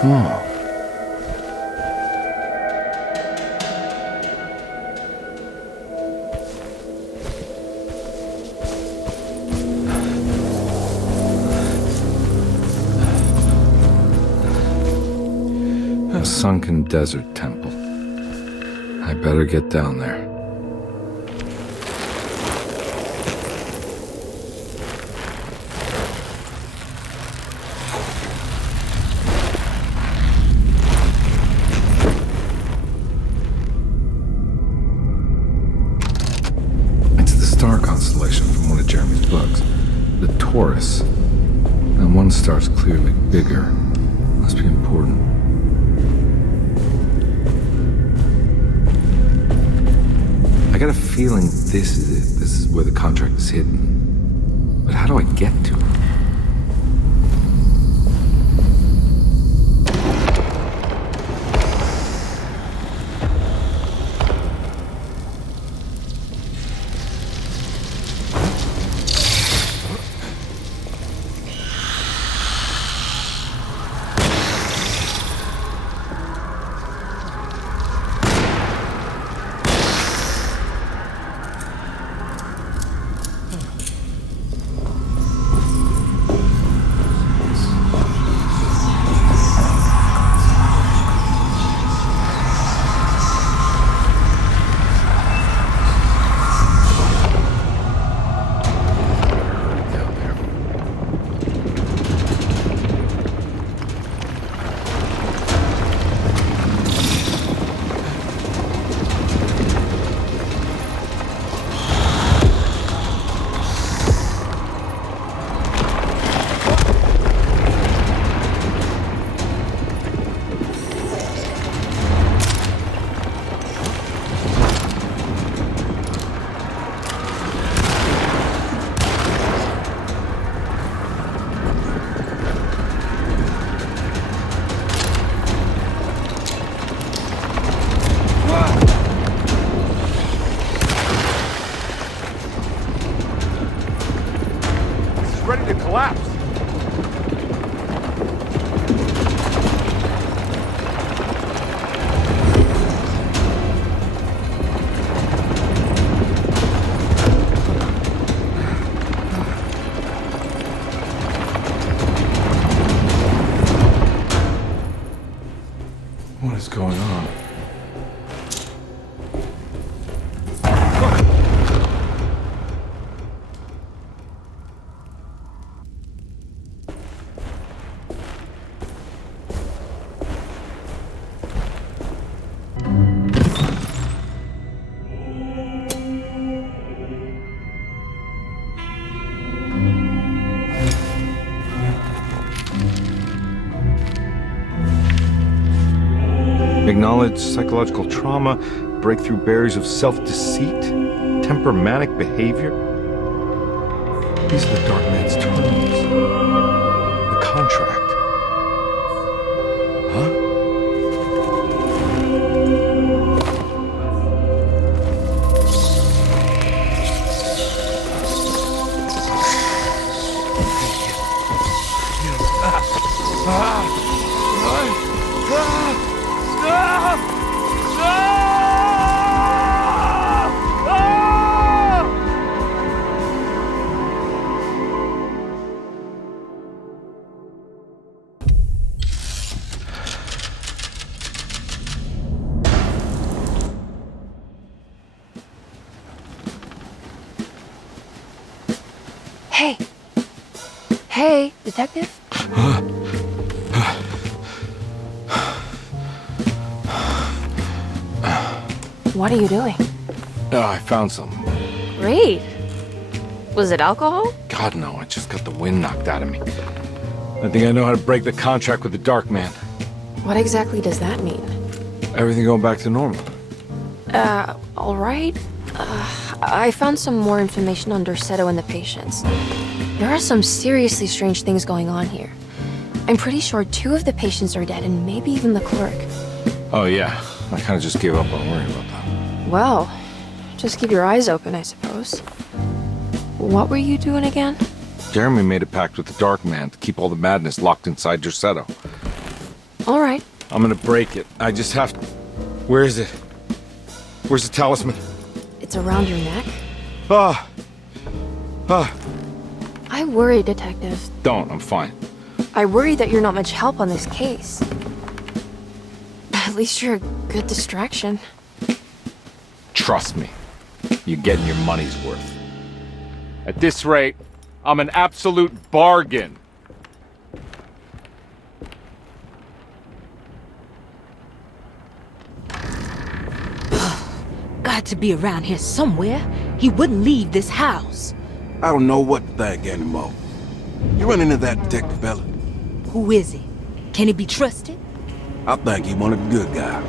Oh. A sunken desert temple. I better get down there. It's the star constellation from one of Jeremy's books. The Taurus. And one star's clearly bigger. Must be important. I got a feeling this is it. This is where the contract is hidden. But how do I get to it? Ready to collapse. What is going on? Acknowledge psychological trauma, break through barriers of self-deceit, temperamental behavior. These are the Dark Man's terms. The contract. Huh? Hey! Hey, detective? What are you doing? Oh, I found something. Great. Was it alcohol? God, no, I just got the wind knocked out of me. I think I know how to break the contract with the Dark Man. What exactly does that mean? Everything going back to normal. All right. I found some more information on Derceto and the patients. There are some seriously strange things going on here. I'm pretty sure 2 of the patients are dead and maybe even the clerk. Oh, yeah. I kind of just gave up on worrying about that. Well, just keep your eyes open, I suppose. What were you doing again? Jeremy made a pact with the Dark Man to keep all the madness locked inside Derceto. All right. I'm gonna break it. I just have to... Where is it? Where's the talisman? It's around your neck? Ah! Ah! I worry, Detective. Don't, I'm fine. I worry that you're not much help on this case. At least you're a good distraction. Trust me. You're getting your money's worth. At this rate, I'm an absolute bargain. Got to be around here somewhere. He wouldn't leave this house. I don't know what to think anymore. You run into that detective fella? Who is he? Can he be trusted? I think he one of the good guys.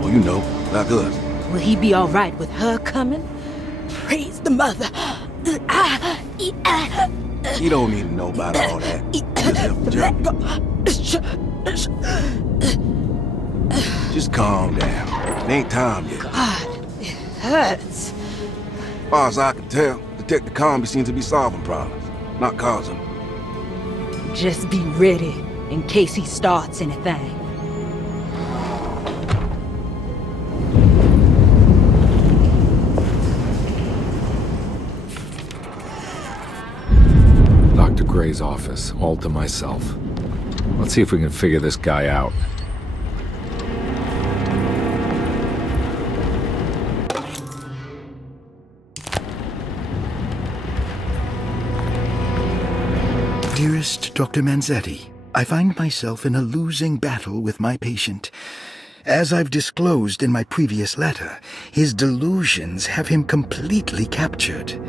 Well, you know, like us. Will he be all right with her coming? Praise the mother. You don't need to know about all that. Just help the journey. Just calm down. It ain't time yet. God, it hurts. As far as I can tell, Detective Carnby seems to be solving problems, not causing them. Just be ready in case he starts anything. Dr. Gray's office, all to myself. Let's see if we can figure this guy out. Dearest Dr. Manzetti, I find myself in a losing battle with my patient. As I've disclosed in my previous letter, his delusions have him completely captured.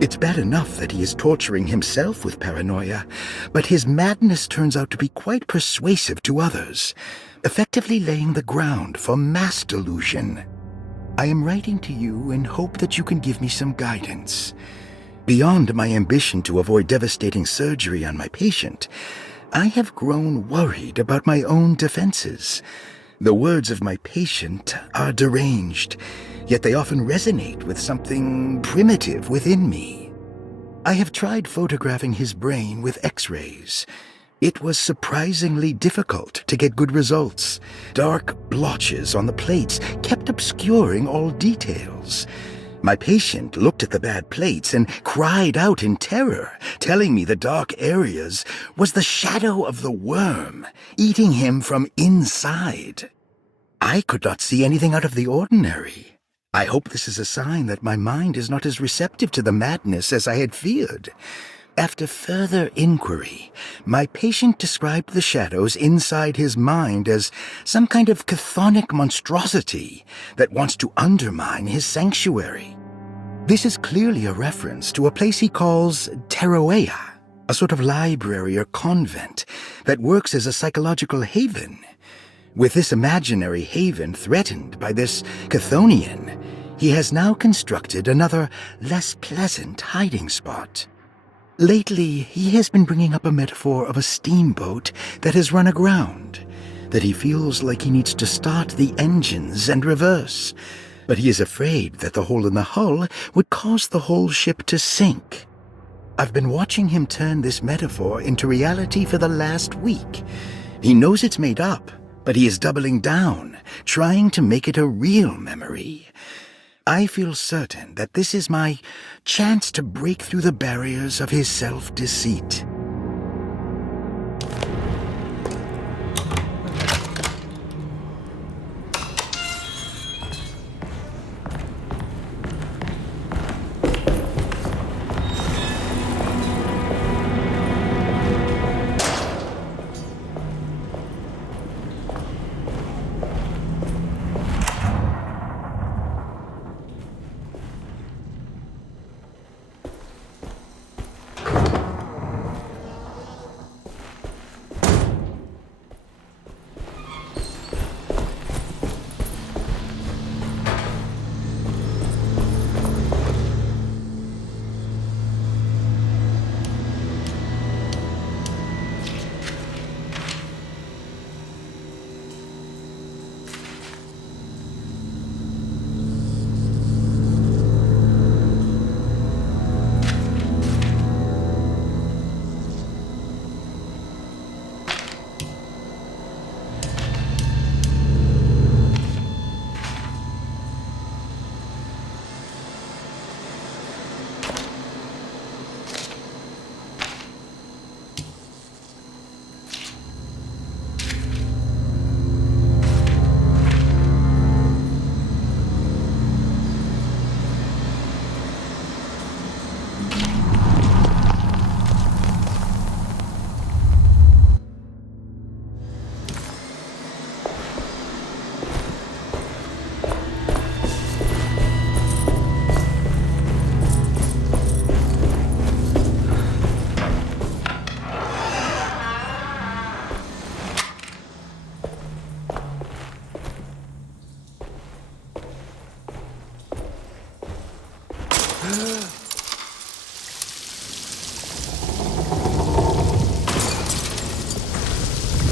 It's bad enough that he is torturing himself with paranoia, but his madness turns out to be quite persuasive to others, effectively laying the ground for mass delusion. I am writing to you in hope that you can give me some guidance. Beyond my ambition to avoid devastating surgery on my patient, I have grown worried about my own defenses. The words of my patient are deranged, yet they often resonate with something primitive within me. I have tried photographing his brain with X-rays. It was surprisingly difficult to get good results. Dark blotches on the plates kept obscuring all details. My patient looked at the bad plates and cried out in terror, telling me the dark areas was the shadow of the worm, eating him from inside. I could not see anything out of the ordinary. I hope this is a sign that my mind is not as receptive to the madness as I had feared. After further inquiry, my patient described the shadows inside his mind as some kind of chthonic monstrosity that wants to undermine his sanctuary. This is clearly a reference to a place he calls Teroea, a sort of library or convent that works as a psychological haven. With this imaginary haven threatened by this Chthonian, he has now constructed another, less pleasant hiding spot. Lately, he has been bringing up a metaphor of a steamboat that has run aground, that he feels like he needs to start the engines and reverse, but he is afraid that the hole in the hull would cause the whole ship to sink. I've been watching him turn this metaphor into reality for the last week. He knows it's made up, but he is doubling down, trying to make it a real memory. I feel certain that this is my chance to break through the barriers of his self-deceit.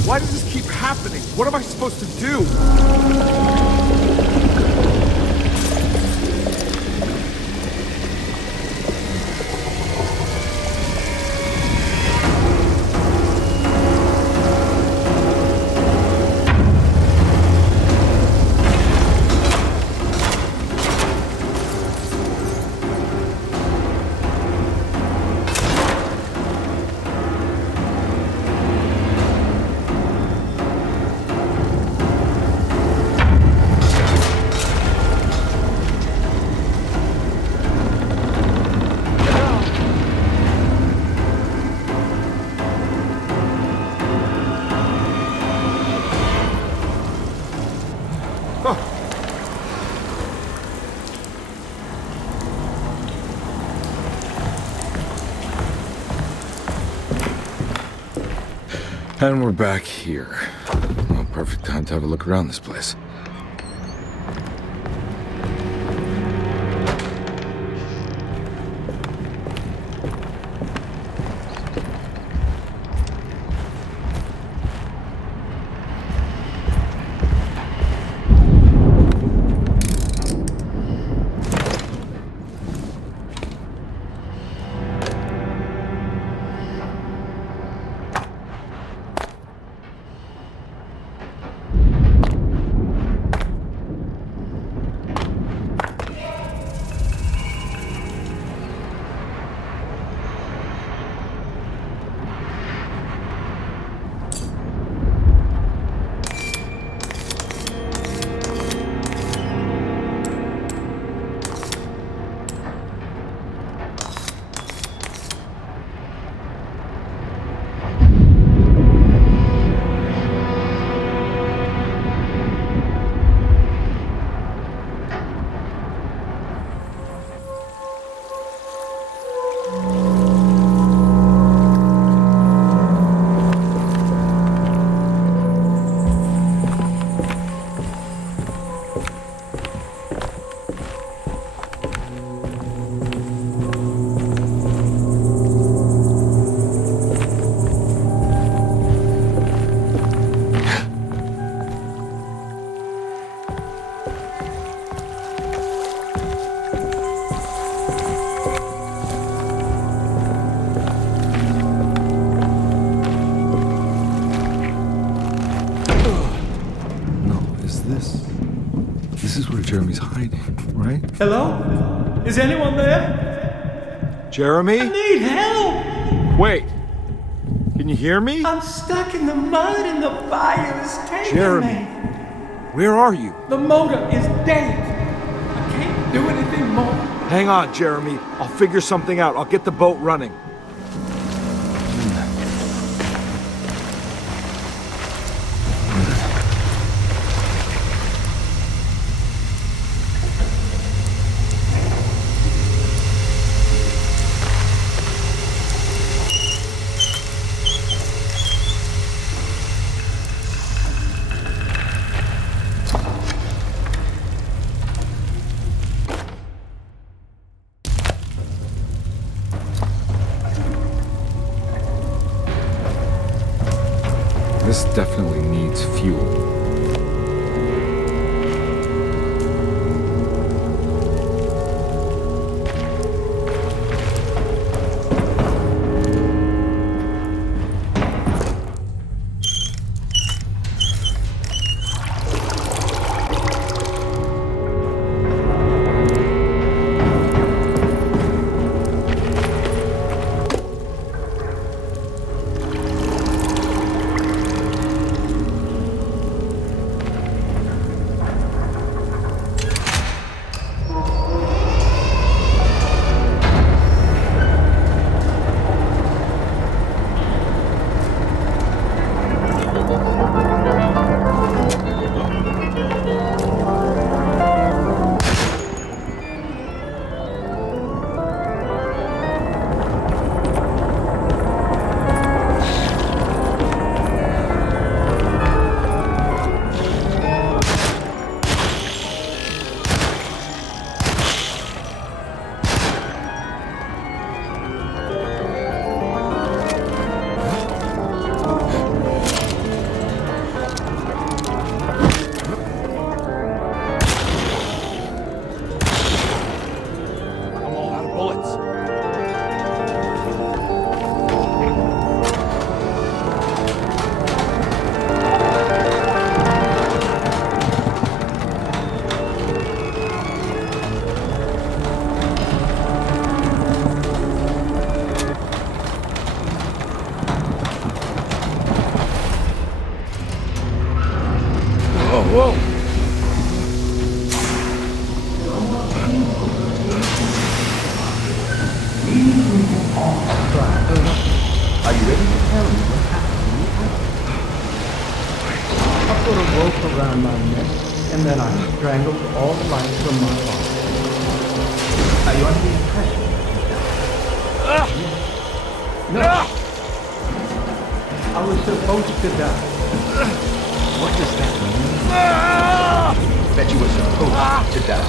Why does this keep happening? What am I supposed to do? And we're back here. Well, perfect time to have a look around this place. This is where Jeremy's hiding, right? Hello? Is anyone there? Jeremy? I need help! Wait. Can you hear me? I'm stuck in the mud and the fire is taking Jeremy, me. where are you? The motor is dead. I can't do anything more. Hang on, Jeremy. I'll figure something out. I'll get the boat running. This definitely needs fuel. put a rope around my neck, and then I strangled all the life from my body. Are you under the impression that you died? No. I was supposed to die. What does that mean? That you were supposed to die.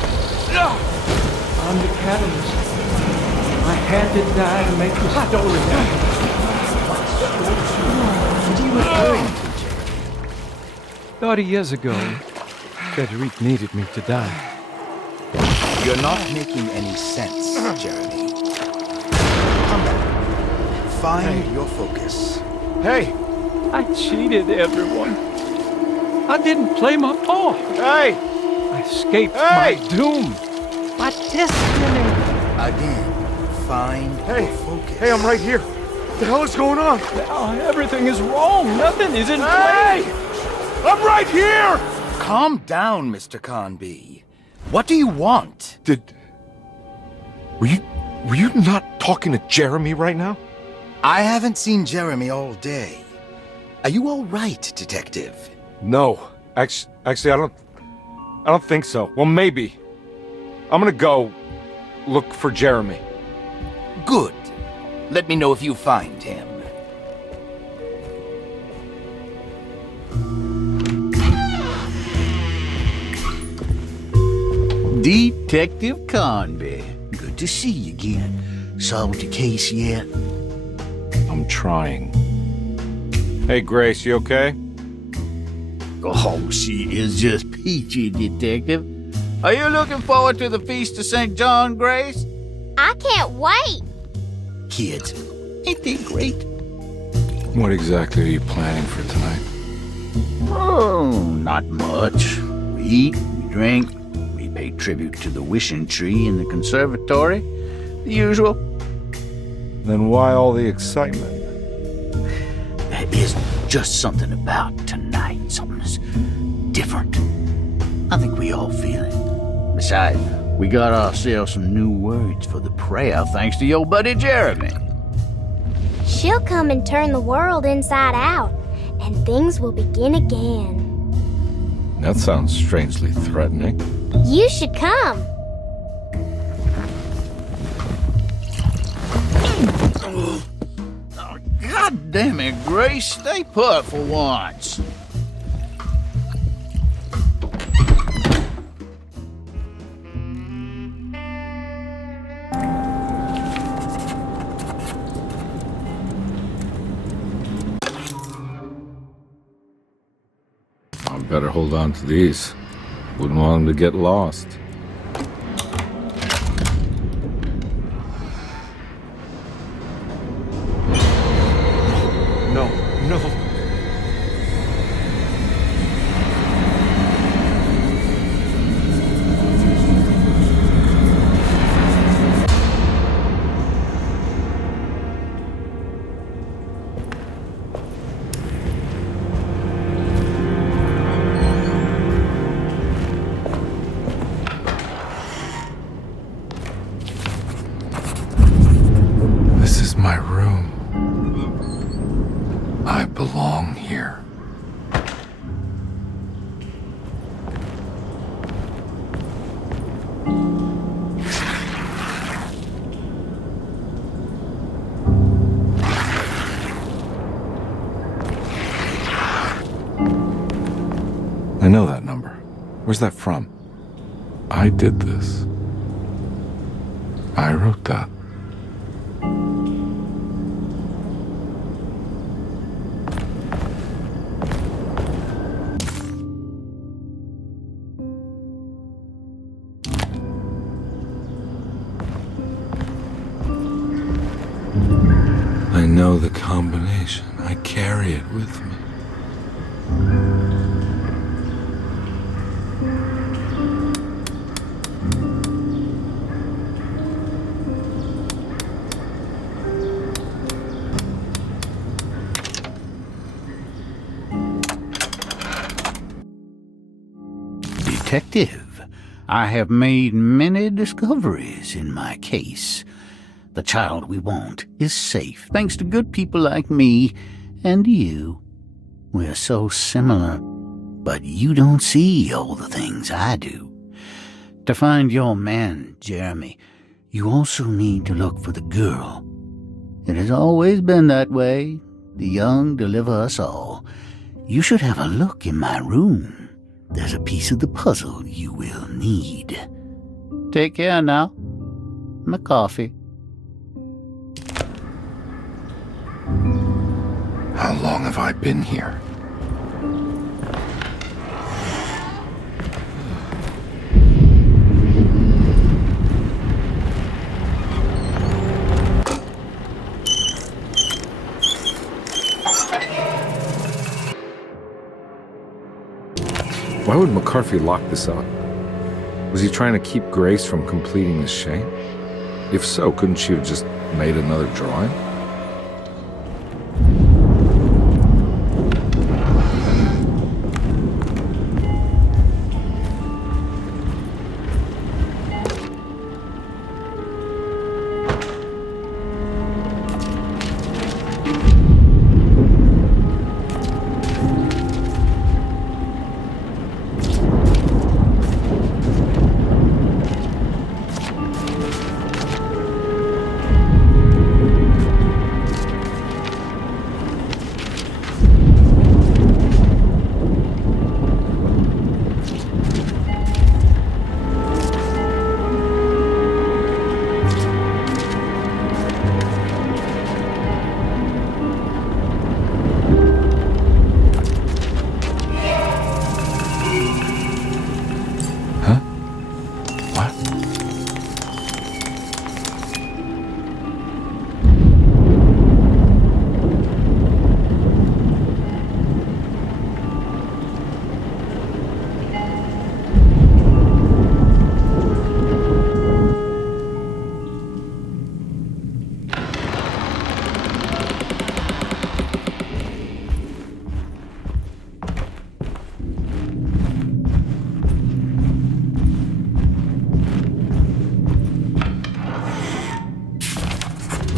I'm the catalyst. I had to die to make the story happen. What are you referring to, Jeremy? 30 years ago, Frederic needed me to die. You're not making any sense, Jeremy. Come back. Find your focus. Hey! I cheated everyone. I didn't play my part. Hey! I escaped my doom. My destiny. Again, find your focus. Hey, I'm right here. What the hell is going on? Now everything is wrong. Nothing is in Hey! place. I'm right here! Calm down, Mr. Carnby. What do you want? Were you not talking to Jeremy right now? I haven't seen Jeremy all day. Are you all right, Detective? No. Actually, I don't think so. Well, maybe. I'm gonna go look for Jeremy. Good. Let me know if you find him. Detective Carnby. Good to see you again. Solved your case yet? I'm trying. Hey, Grace, you okay? Oh, she is just peachy, Detective. Are you looking forward to the Feast of St. John, Grace? I can't wait. Kids, ain't they great? What exactly are you planning for tonight? Oh, not much. We eat, we drink, we pay tribute to the wishing tree in the conservatory. The usual. Then why all the excitement? There is just something about tonight. Something's different. I think we all feel it. Besides, we got ourselves some new words for the prayer thanks to your buddy Jeremy. She'll come and turn the world inside out, and things will begin again. That sounds strangely threatening. You should come. God damn it, Grace. Stay put for once. I better hold on to these. Wouldn't want them to get lost. No. This is my room. I belong here. I know that number. Where's that from? I did this. I wrote that. I know the combination. I carry it with me. Detective, I have made many discoveries in my case. The child we want is safe, thanks to good people like me and you. We're so similar, But you don't see all the things I do. To find your man, Jeremy, you also need to look for the girl. It has always been that way. The young deliver us all. You should have a look in my room. There's a piece of the puzzle you will need. Take care now. My coffee. How long have I been here? Why would McCarthy lock this up? Was he trying to keep Grace from completing the shame? If so, couldn't she have just made another drawing?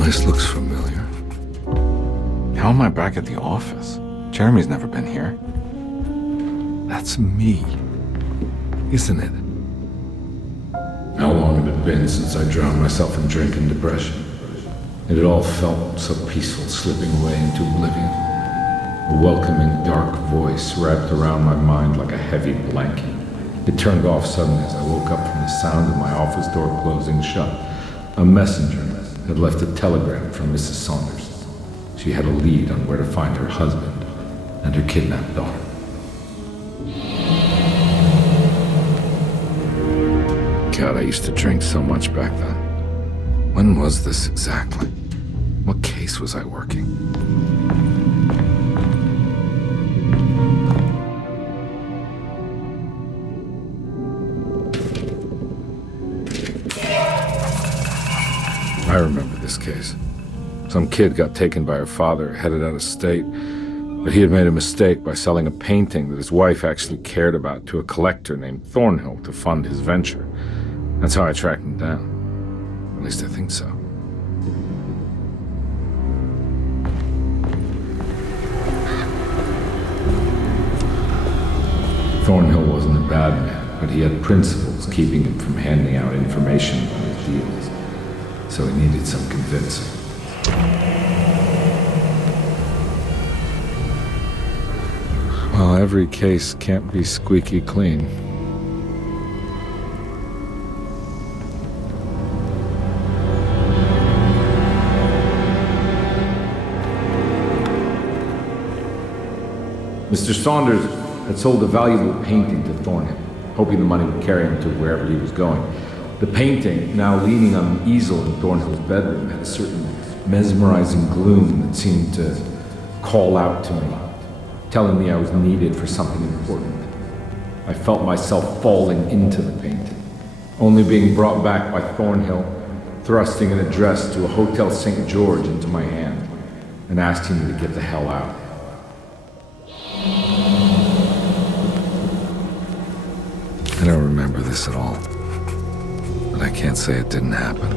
This looks familiar. How am I back at the office? Jeremy's never been here. That's me, isn't it? How long had it been since I drowned myself in drink and depression? It had all felt so peaceful, slipping away into oblivion. A welcoming, dark voice wrapped around my mind like a heavy blanket. It turned off suddenly as I woke up from the sound of my office door closing shut. A messenger had left a telegram from Mrs. Saunders. She had a lead on where to find her husband and her kidnapped daughter. God, I used to drink so much back then. When was this exactly? What case was I working? I remember this case. Some kid got taken by her father, headed out of state, but he had made a mistake by selling a painting that his wife actually cared about to a collector named Thornhill to fund his venture. That's how I tracked him down. At least I think so. Thornhill wasn't a bad man, but he had principles keeping him from handing out information on his deals. So he needed some convincing. Well, every case can't be squeaky clean. Mr. Saunders had sold a valuable painting to Thornhill, hoping the money would carry him to wherever he was going. The painting, now leaning on an easel in Thornhill's bedroom, had a certain mesmerizing gloom that seemed to call out to me, telling me I was needed for something important. I felt myself falling into the painting, only being brought back by Thornhill, thrusting an address to a Hotel St. George into my hand and asking me to get the hell out. I don't remember this at all. But I can't say it didn't happen.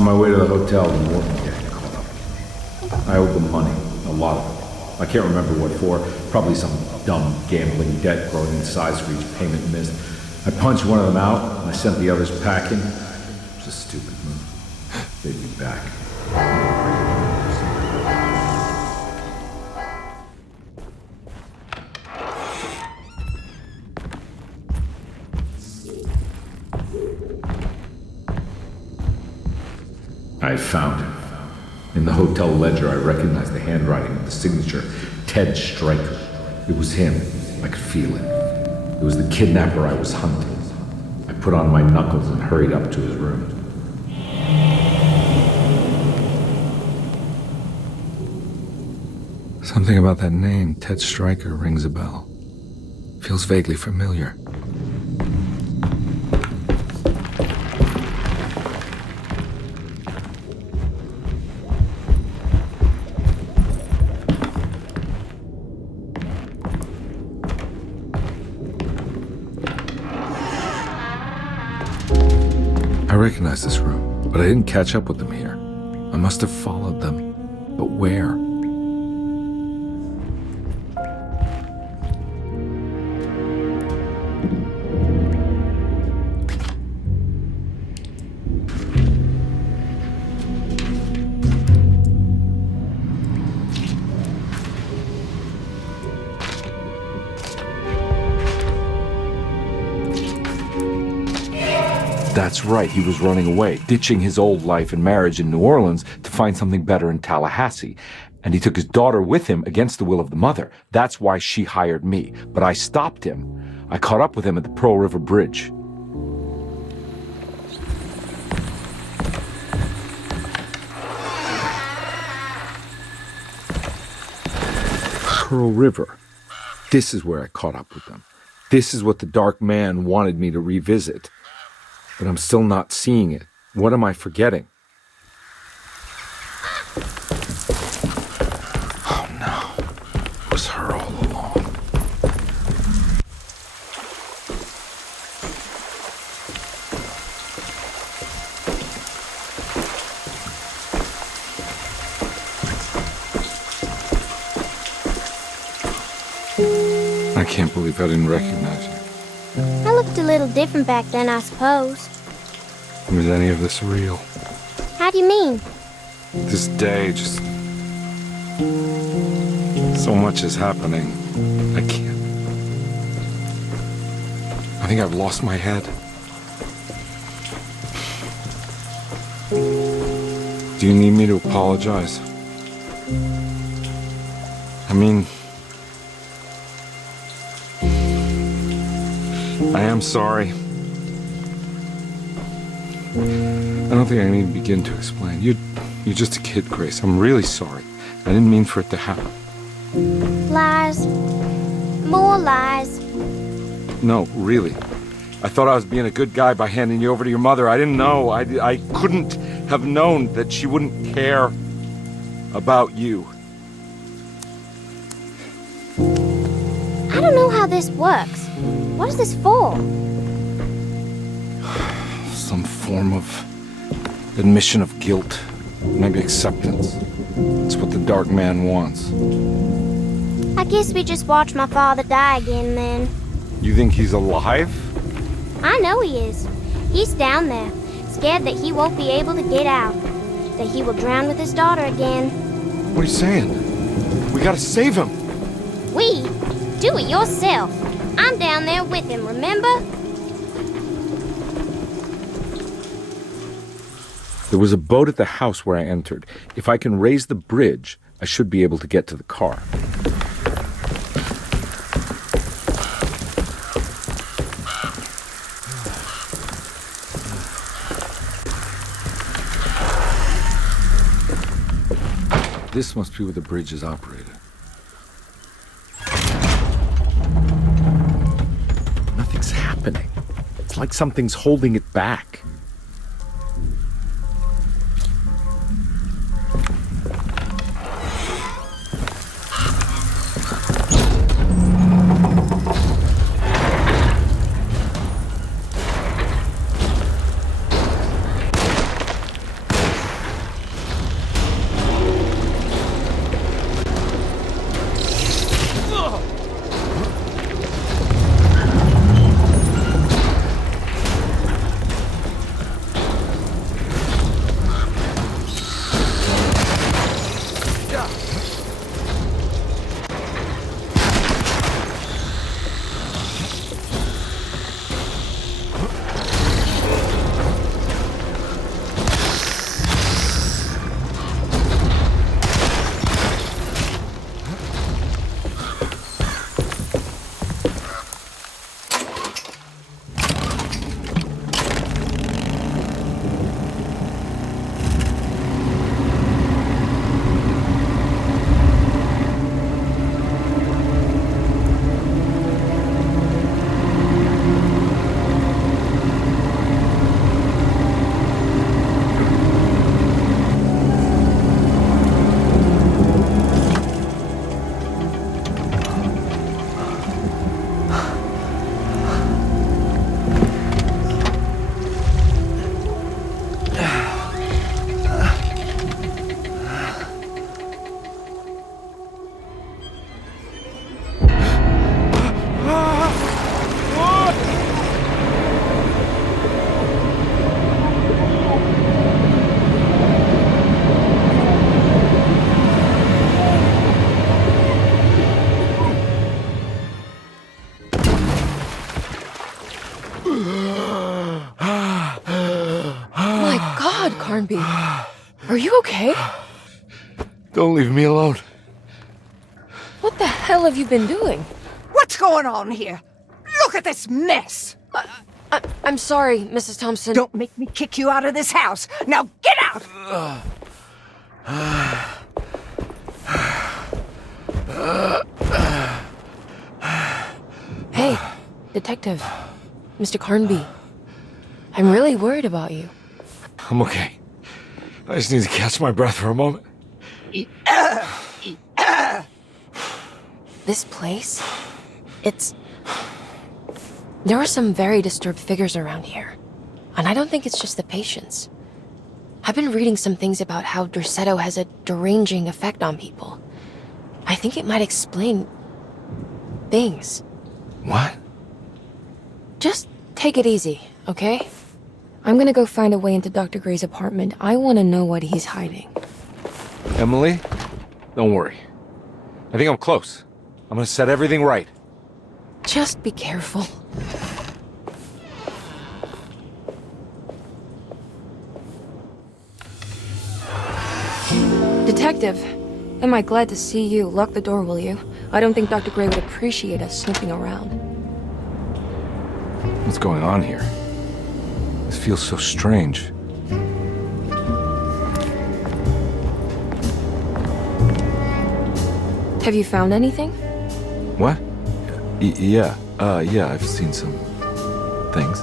On my way to the hotel, the Morton gang caught up. I owed them money, a lot of it. I can't remember what for, probably some dumb gambling debt growing in size for each payment missed. I punched one of them out, and I sent the others packing. It was a stupid move. They'd be back. I found him. In the hotel ledger, I recognized the handwriting of the signature, Ted Stryker. It was him. I could feel it. It was the kidnapper I was hunting. I put on my knuckles and hurried up to his room. Something about that name, Ted Stryker, rings a bell. Feels vaguely familiar. I recognize this room, but I didn't catch up with them here. I must have followed them. But where? That's right, he was running away, ditching his old life and marriage in New Orleans to find something better in Tallahassee. And he took his daughter with him against the will of the mother. That's why she hired me. But I stopped him. I caught up with him at the Pearl River Bridge. Pearl River. This is where I caught up with them. This is what the Dark Man wanted me to revisit. But I'm still not seeing it. What am I forgetting? Oh no. It was her all along. I can't believe I didn't recognize you. I looked a little different back then, I suppose. Was any of this real? How do you mean? This day, just... so much is happening. I can't... I think I've lost my head. Do you need me to apologize? I mean... I am sorry. I don't think I need to begin to explain. You're just a kid, Grace. I'm really sorry. I didn't mean for it to happen. Lies. More lies. No, really. I thought I was being a good guy by handing you over to your mother. I didn't know. I couldn't have known that she wouldn't care about you. I don't know how this works. What is this for? Some form of admission of guilt. Maybe acceptance. It's what the Dark Man wants. I guess we just watch my father die again then. You think he's alive? I know he is. He's down there, scared that he won't be able to get out. That he will drown with his daughter again. What are you saying? We gotta save him. We? Do it yourself. I'm down there with him, remember? There was a boat at the house where I entered. If I can raise the bridge, I should be able to get to the car. This must be where the bridge is operated. Nothing's happening. It's like something's holding it back. My God, Carnby. Are you okay? Don't leave me alone. What the hell have you been doing? What's going on here? Look at this mess! I'm sorry, Mrs. Thompson. Don't make me kick you out of this house. Now get out! Hey, Detective. Mr. Carnby. I'm really worried about you. I'm okay. I just need to catch my breath for a moment. This place? There are some very disturbed figures around here. And I don't think it's just the patients. I've been reading some things about how Derceto has a deranging effect on people. I think it might explain things. What? Just take it easy, okay? I'm gonna go find a way into Dr. Gray's apartment. I want to know what he's hiding. Emily, don't worry. I think I'm close. I'm gonna set everything right. Just be careful. Detective, am I glad to see you. Lock the door, will you? I don't think Dr. Gray would appreciate us snooping around. What's going on here? This feels so strange. Have you found anything? What? Yeah, I've seen some things.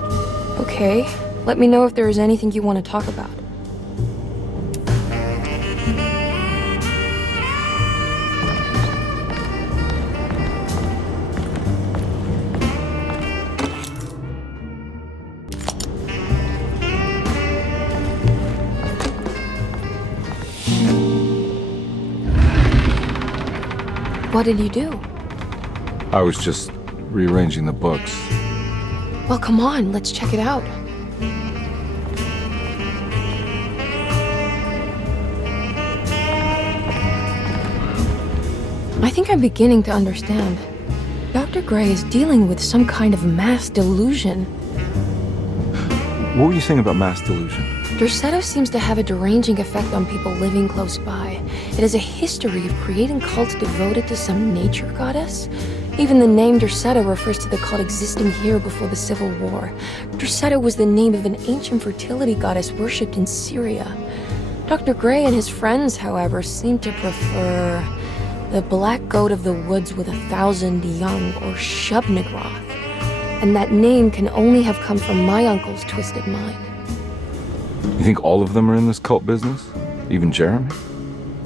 Okay. Let me know if there is anything you want to talk about. What did you do? I was just rearranging the books. Well, come on, let's check it out. I think I'm beginning to understand. Dr. Gray is dealing with some kind of mass delusion. What were you saying about mass delusion? Derceto seems to have a deranging effect on people living close by. It has a history of creating cults devoted to some nature goddess. Even the name Derceto refers to the cult existing here before the Civil War. Derceto was the name of an ancient fertility goddess worshipped in Syria. Dr. Gray and his friends, however, seem to prefer the black goat of the woods with 1,000 young, or Shub-Nigroth. And that name can only have come from my uncle's twisted mind. You think all of them are in this cult business? Even Jeremy?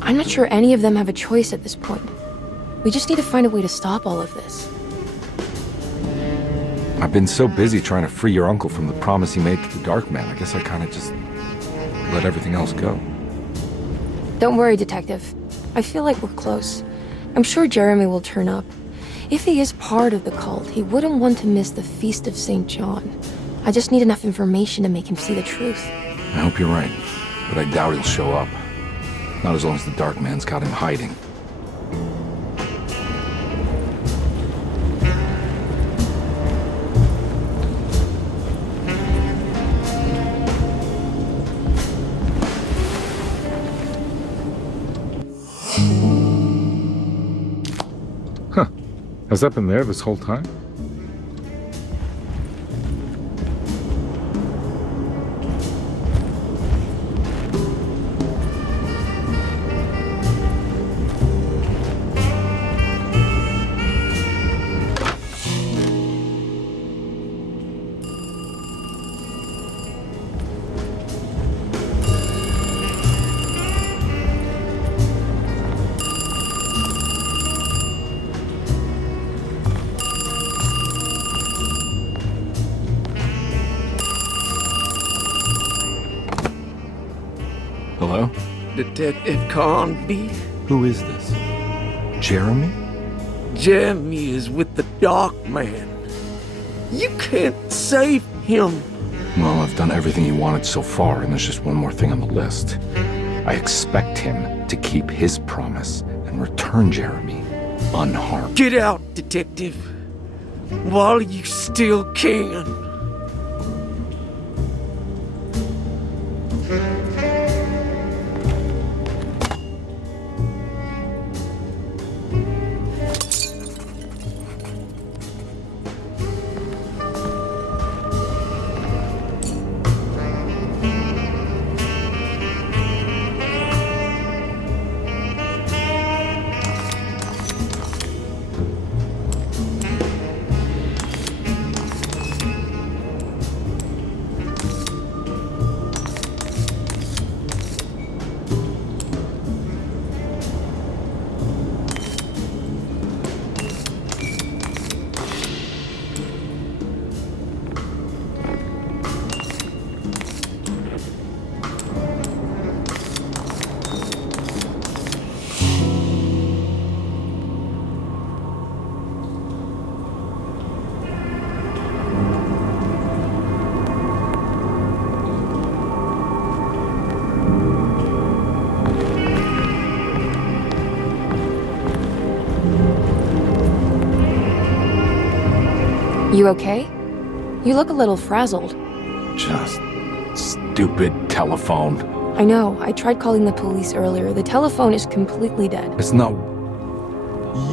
I'm not sure any of them have a choice at this point. We just need to find a way to stop all of this. I've been so busy trying to free your uncle from the promise he made to the Dark Man. I guess I kind of just let everything else go. Don't worry, Detective. I feel like we're close. I'm sure Jeremy will turn up. If he is part of the cult, he wouldn't want to miss the Feast of St. John. I just need enough information to make him see the truth. I hope you're right, but I doubt he'll show up. Not as long as the Dark Man's got him hiding. Huh. Has that been there this whole time? Hello? Detective Carnby? Who is this? Jeremy? Jeremy is with the Dark Man. You can't save him. Well, I've done everything he wanted so far, and there's just one more thing on the list. I expect him to keep his promise and return Jeremy unharmed. Get out, Detective, while you still can. You okay? You look a little frazzled. Just stupid telephone. I know. I tried calling the police earlier. The telephone is completely dead. It's not...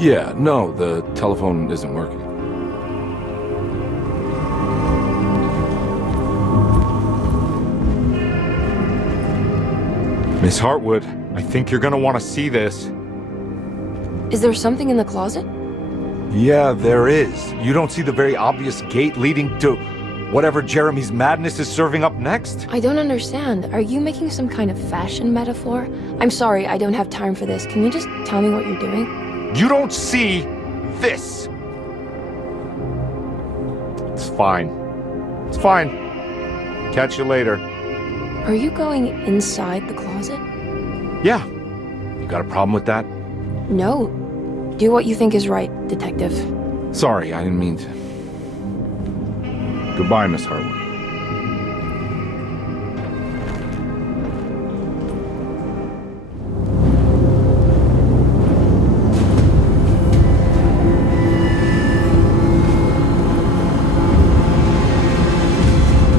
Yeah, no, the telephone isn't working. Miss Hartwood, I think you're gonna want to see this. Is there something in the closet? Yeah, there is. You don't see the very obvious gate leading to whatever Jeremy's madness is serving up next? I don't understand. Are you making some kind of fashion metaphor? I'm sorry, I don't have time for this. Can you just tell me what you're doing? You don't see this. It's fine. It's fine. Catch you later. Are you going inside the closet? Yeah. You got a problem with that? No. Do what you think is right, detective. Sorry, I didn't mean to. Goodbye, Miss Hartwood.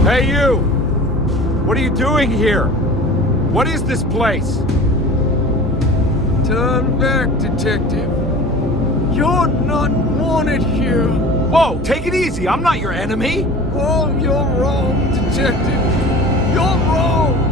Hey, you! What are you doing here? What is this place? Turn back, detective. You're not wanted here. Whoa, take it easy. I'm not your enemy. Oh, you're wrong, detective. You're wrong.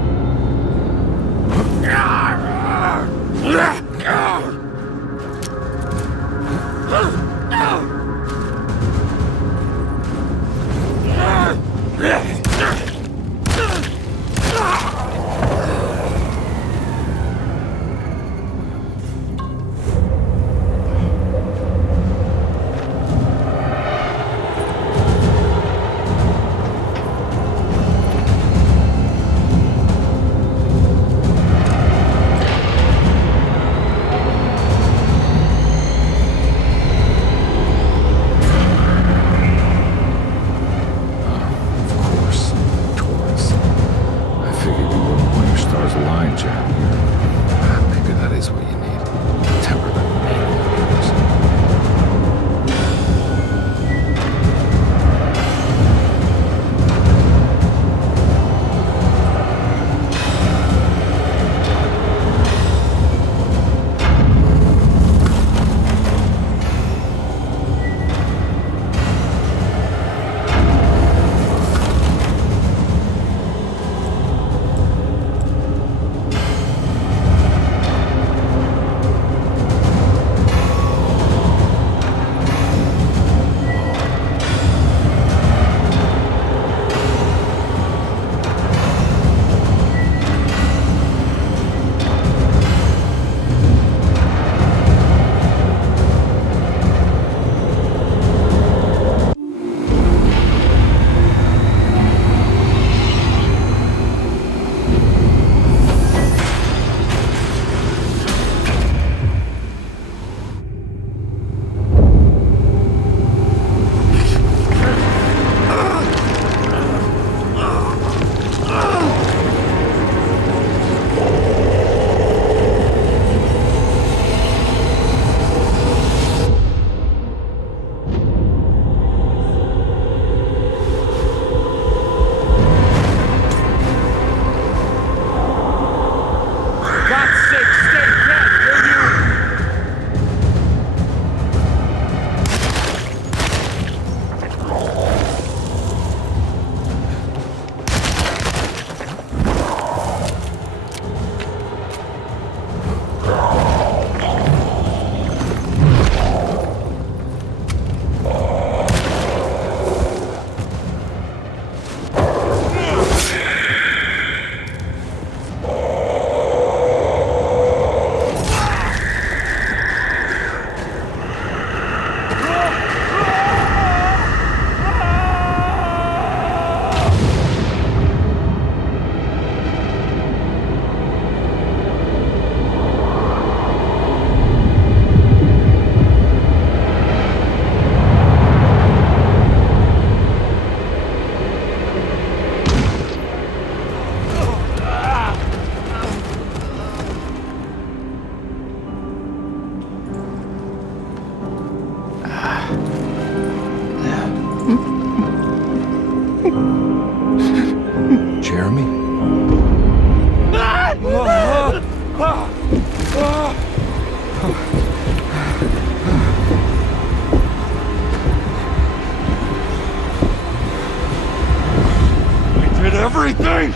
get everything?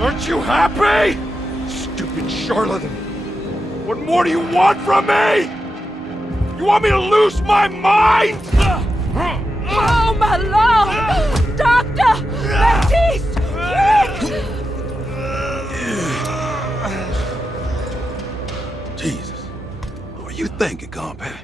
Aren't you happy? Stupid charlatan. What more do you want from me? You want me to lose my mind? Oh, my Lord! Doctor! Baptiste! Quick! Jesus. What were you thinking, compadre?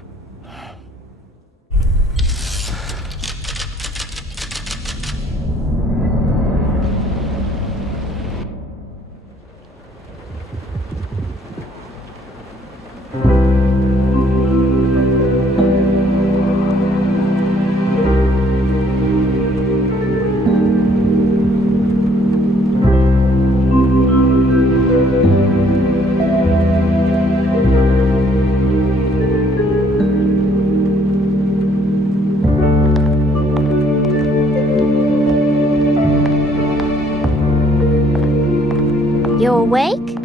You're awake?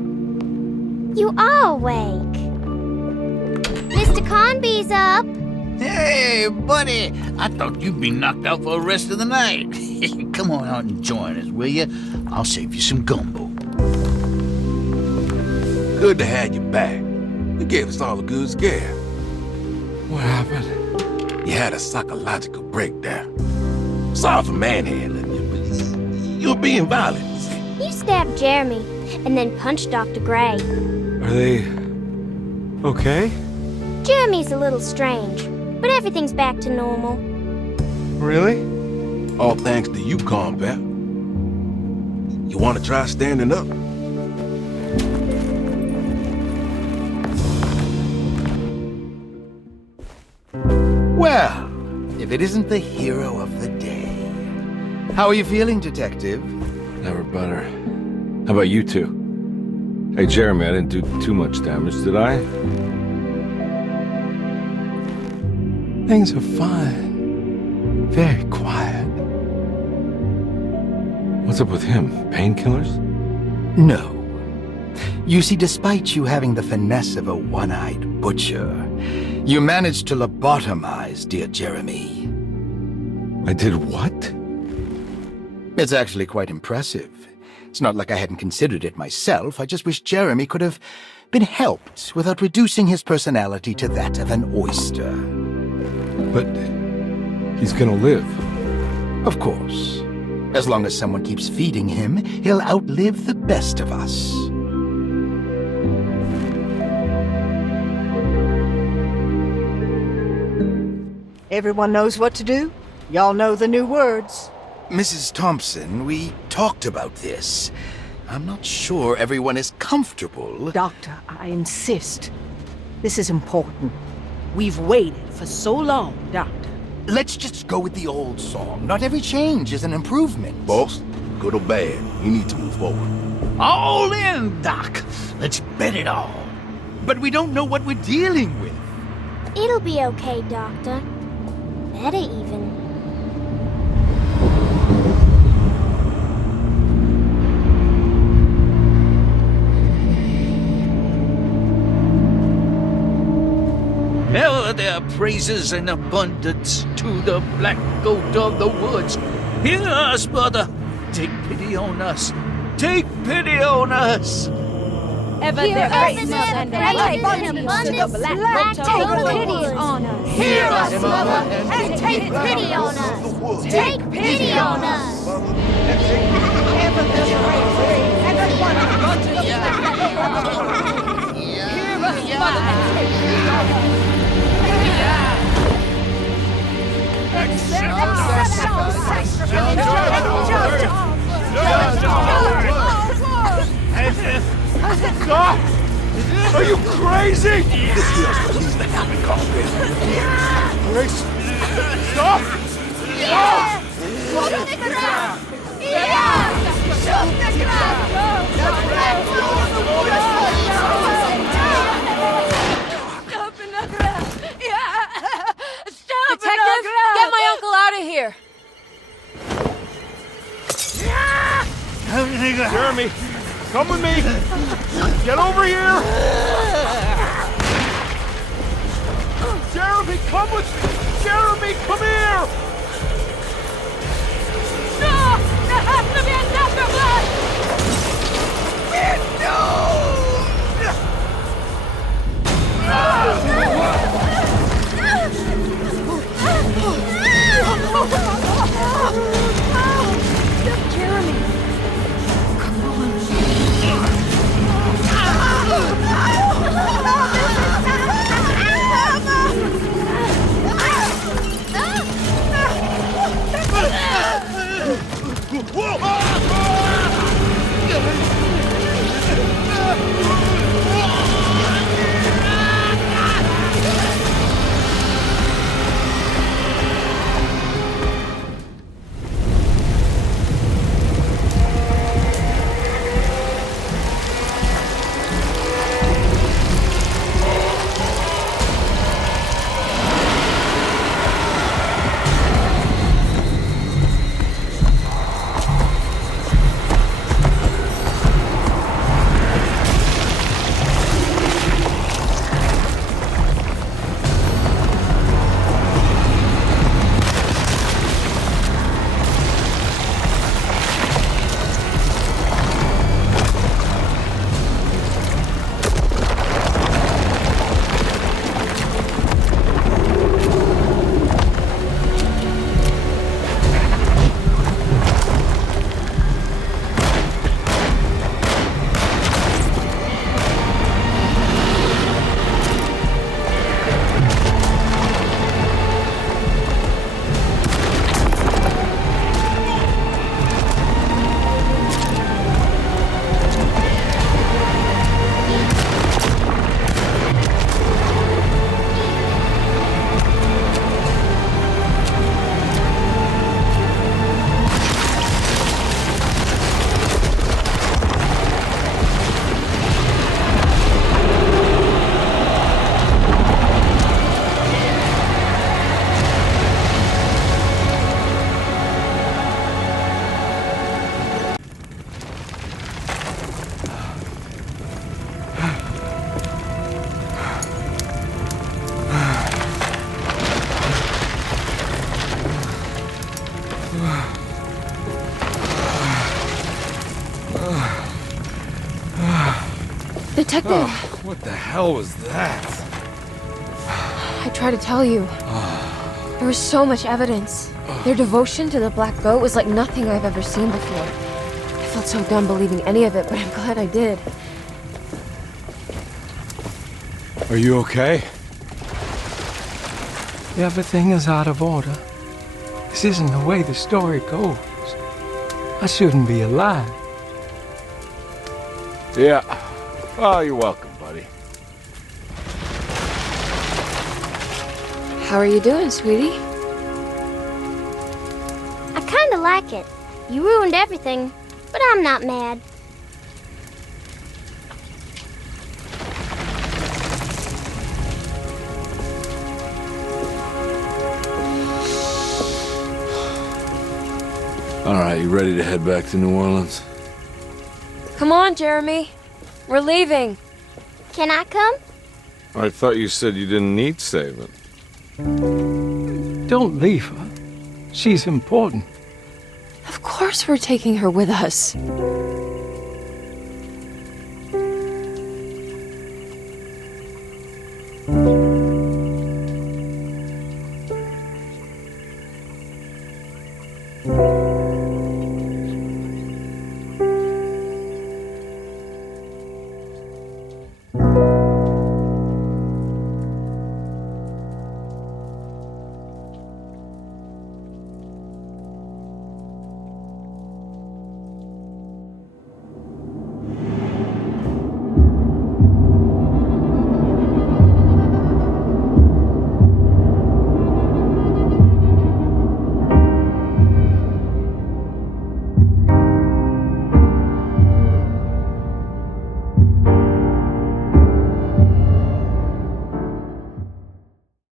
You are awake. Mr. Carnby's up. Hey, buddy. I thought you'd be knocked out for the rest of the night. Come on out and join us, will you? I'll save you some gumbo. Good to have you back. You gave us all a good scare. What happened? You had a psychological breakdown. Sorry for manhandling you, but you're being violent. You stabbed Jeremy and then punched Dr. Gray. Are they okay? Jeremy's a little strange, but everything's back to normal. Really? All thanks to you, combat. You want to try standing up? Well, if it isn't the hero of the day. How are you feeling, Detective? Never better. How about you two? Hey, Jeremy, I didn't do too much damage, did I? Things are fine. Very quiet. What's up with him? Painkillers? No. You see, despite you having the finesse of a one-eyed butcher, you managed to lobotomize dear Jeremy. I did what? It's actually quite impressive. It's not like I hadn't considered it myself. I just wish Jeremy could have been helped without reducing his personality to that of an oyster. But he's gonna live. Of course. As long as someone keeps feeding him, he'll outlive the best of us. Everyone knows what to do? Y'all know the new words. Mrs. Thompson, we talked about this. I'm not sure everyone is comfortable. Doctor, I insist. This is important. We've waited for so long, Doctor. Let's just go with the old song. Not every change is an improvement. Boss, good or bad, you need to move forward. All in, Doc. Let's bet it all. But we don't know what we're dealing with. It'll be okay, Doctor. Better even. Ever their praises and abundance to the black goat of the woods. Hear us, brother. Take pity on us. Take pity on us. Ever their praises and abundance to the black goat of the woods. On us. Hear us, Mother, and take pity on us. Take pity on us. Ever the praises and abundance to the black Hear us, Mother, and take pity on us. Stop! Are you crazy? This here's what needs to happen, combat. Grace! Stop! Stop! Shoot the ground! Shoot the Detective, get my uncle out of here. Jeremy, come with me! Get over here! Jeremy, come with me! Jeremy, come here! No! Detective! Oh, what the hell was that? I tried to tell you. There was so much evidence. Their devotion to the black goat was like nothing I've ever seen before. I felt so dumb believing any of it, but I'm glad I did. Are you okay? Everything is out of order. This isn't the way the story goes. I shouldn't be alive. Yeah. Oh, you're welcome, buddy. How are you doing, sweetie? I kinda like it. You ruined everything, but I'm not mad. All right, you ready to head back to New Orleans? Come on, Jeremy. We're leaving. Can I come? I thought you said you didn't need saving. Don't leave her. She's important. Of course we're taking her with us. Thank you.